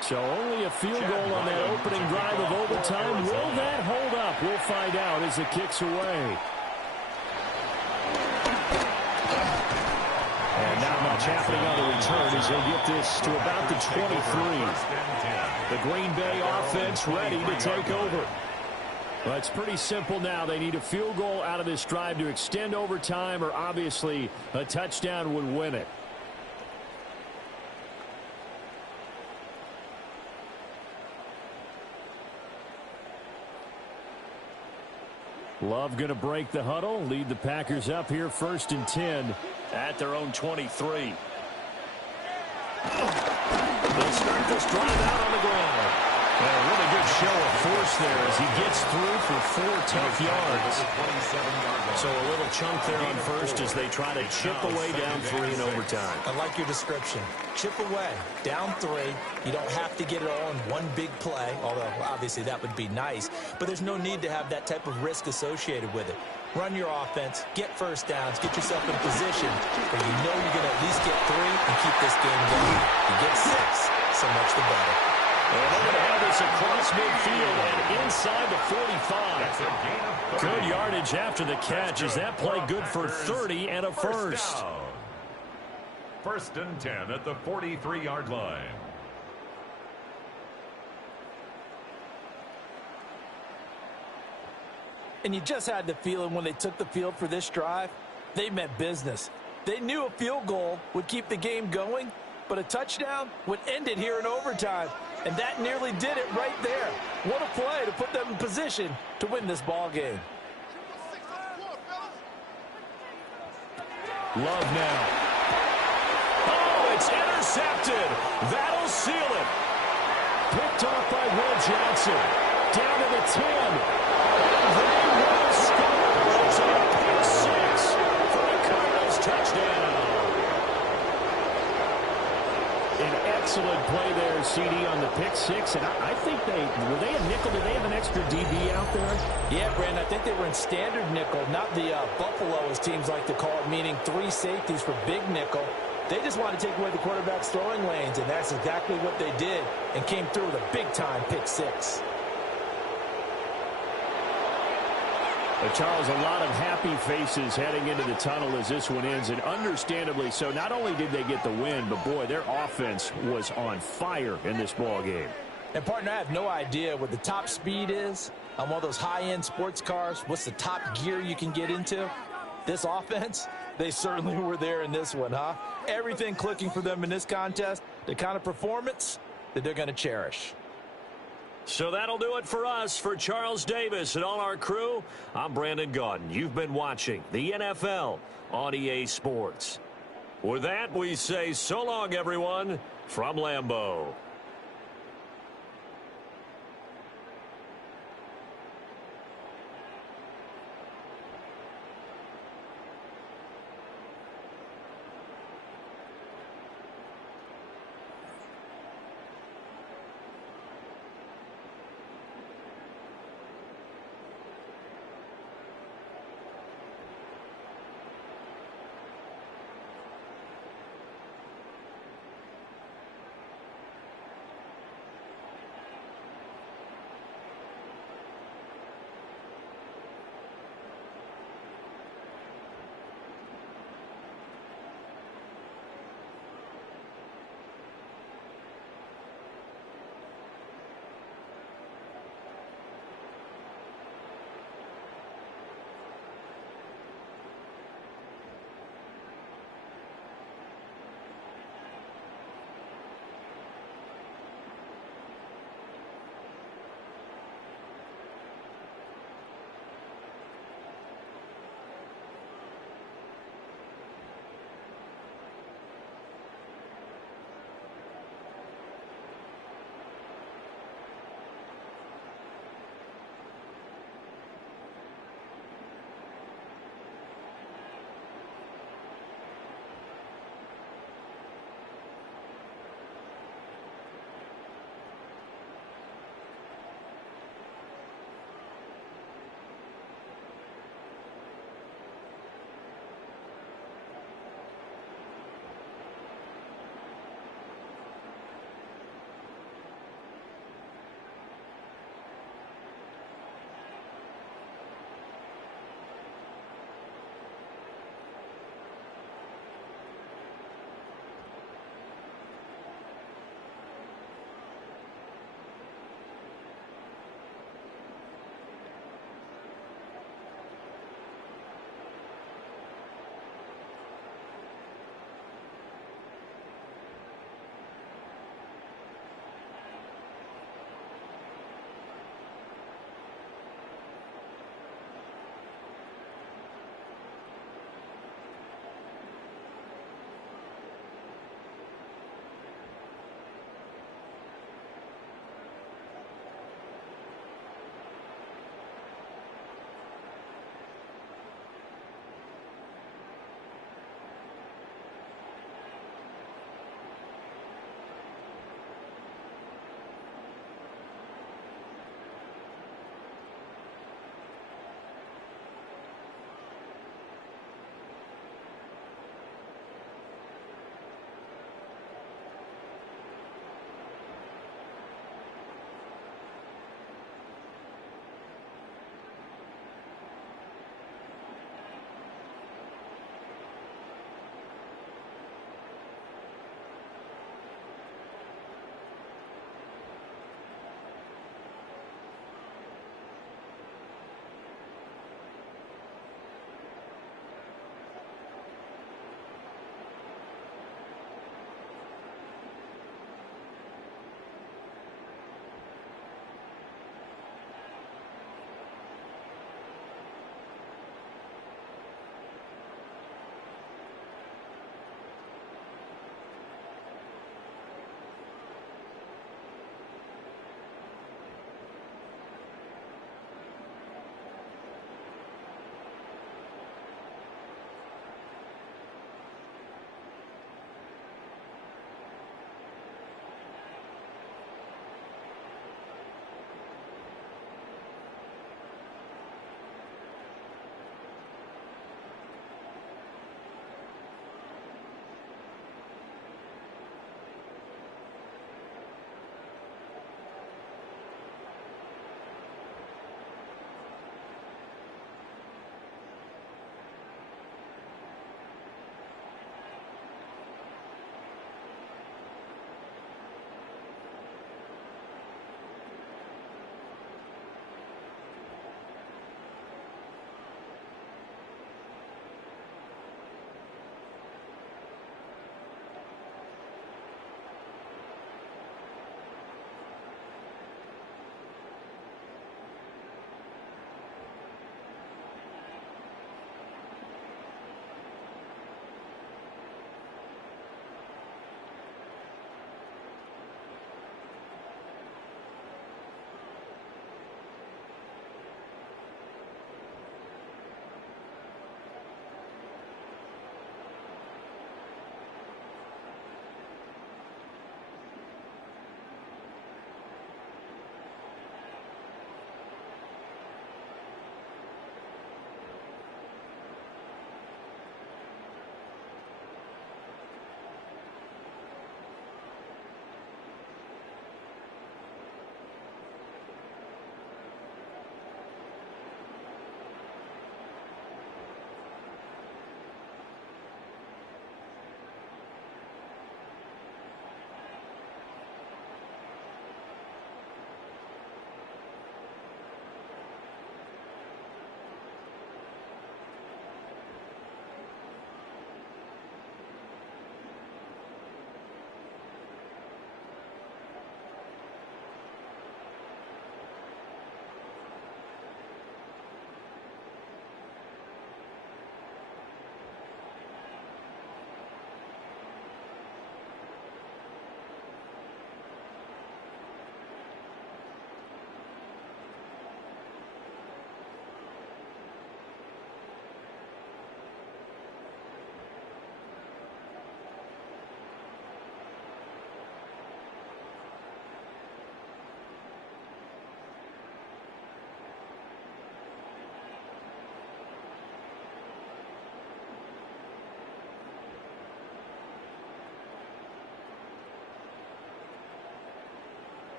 So only a field goal on that opening drive of overtime. Will that hold up? We'll find out as it kicks away. And not much happening on the return as he'll get this to about the 23. The Green Bay offense ready to take over. Well, it's pretty simple now. They need a field goal out of this drive to extend overtime, or obviously a touchdown would win it. Love going to break the huddle, lead the Packers up here 1st and 10 at their own 23. They'll start this drive out on the ground. And a really good show of force there as he gets through for 4 tough yards. So a little chunk there on first as they try to chip away down 3 in overtime. I like your description. Chip away, down 3. You don't have to get it all in one big play, although obviously that would be nice. But there's no need to have that type of risk associated with it. Run your offense, get first downs, get yourself in position where you know you're going to at least get 3 and keep this game going. You get 6, so much the better. And they're going to have this across midfield and inside the 45. Good yardage after the catch. Is that play good for 30 and a first? 1st and 10 at the 43-yard line. And you just had the feeling when they took the field for this drive, they meant business. They knew a field goal would keep the game going, but a touchdown would end it here in overtime. And that nearly did it right there. What a play to put them in position to win this ball game. Love now. Oh, it's intercepted. That'll seal it. Picked off by Will Johnson. Down to the 10. And they will score. It's a pick 6 for the Cardinals touchdown. An excellent play there, CD on the pick six, and I think were they a nickel? Did they have an extra DB out there? Yeah, Brandon, I think they were in standard nickel, not the Buffalo, as teams like to call it, meaning 3 safeties for big nickel. They just want to take away the quarterback's throwing lanes, and that's exactly what they did and came through with a big-time pick six. But Charles, a lot of happy faces heading into the tunnel as this one ends, and understandably so. Not only did they get the win, but boy, their offense was on fire in this ball game. And partner, I have no idea what the top speed is on one of those high-end sports cars. What's the top gear you can get into? This offense, they certainly were there in this one, huh? Everything clicking for them in this contest, the kind of performance that they're going to cherish. So that'll do it for us. For Charles Davis and all our crew, I'm Brandon Gaudin. You've been watching the NFL on EA Sports. With that, we say so long, everyone, from Lambeau.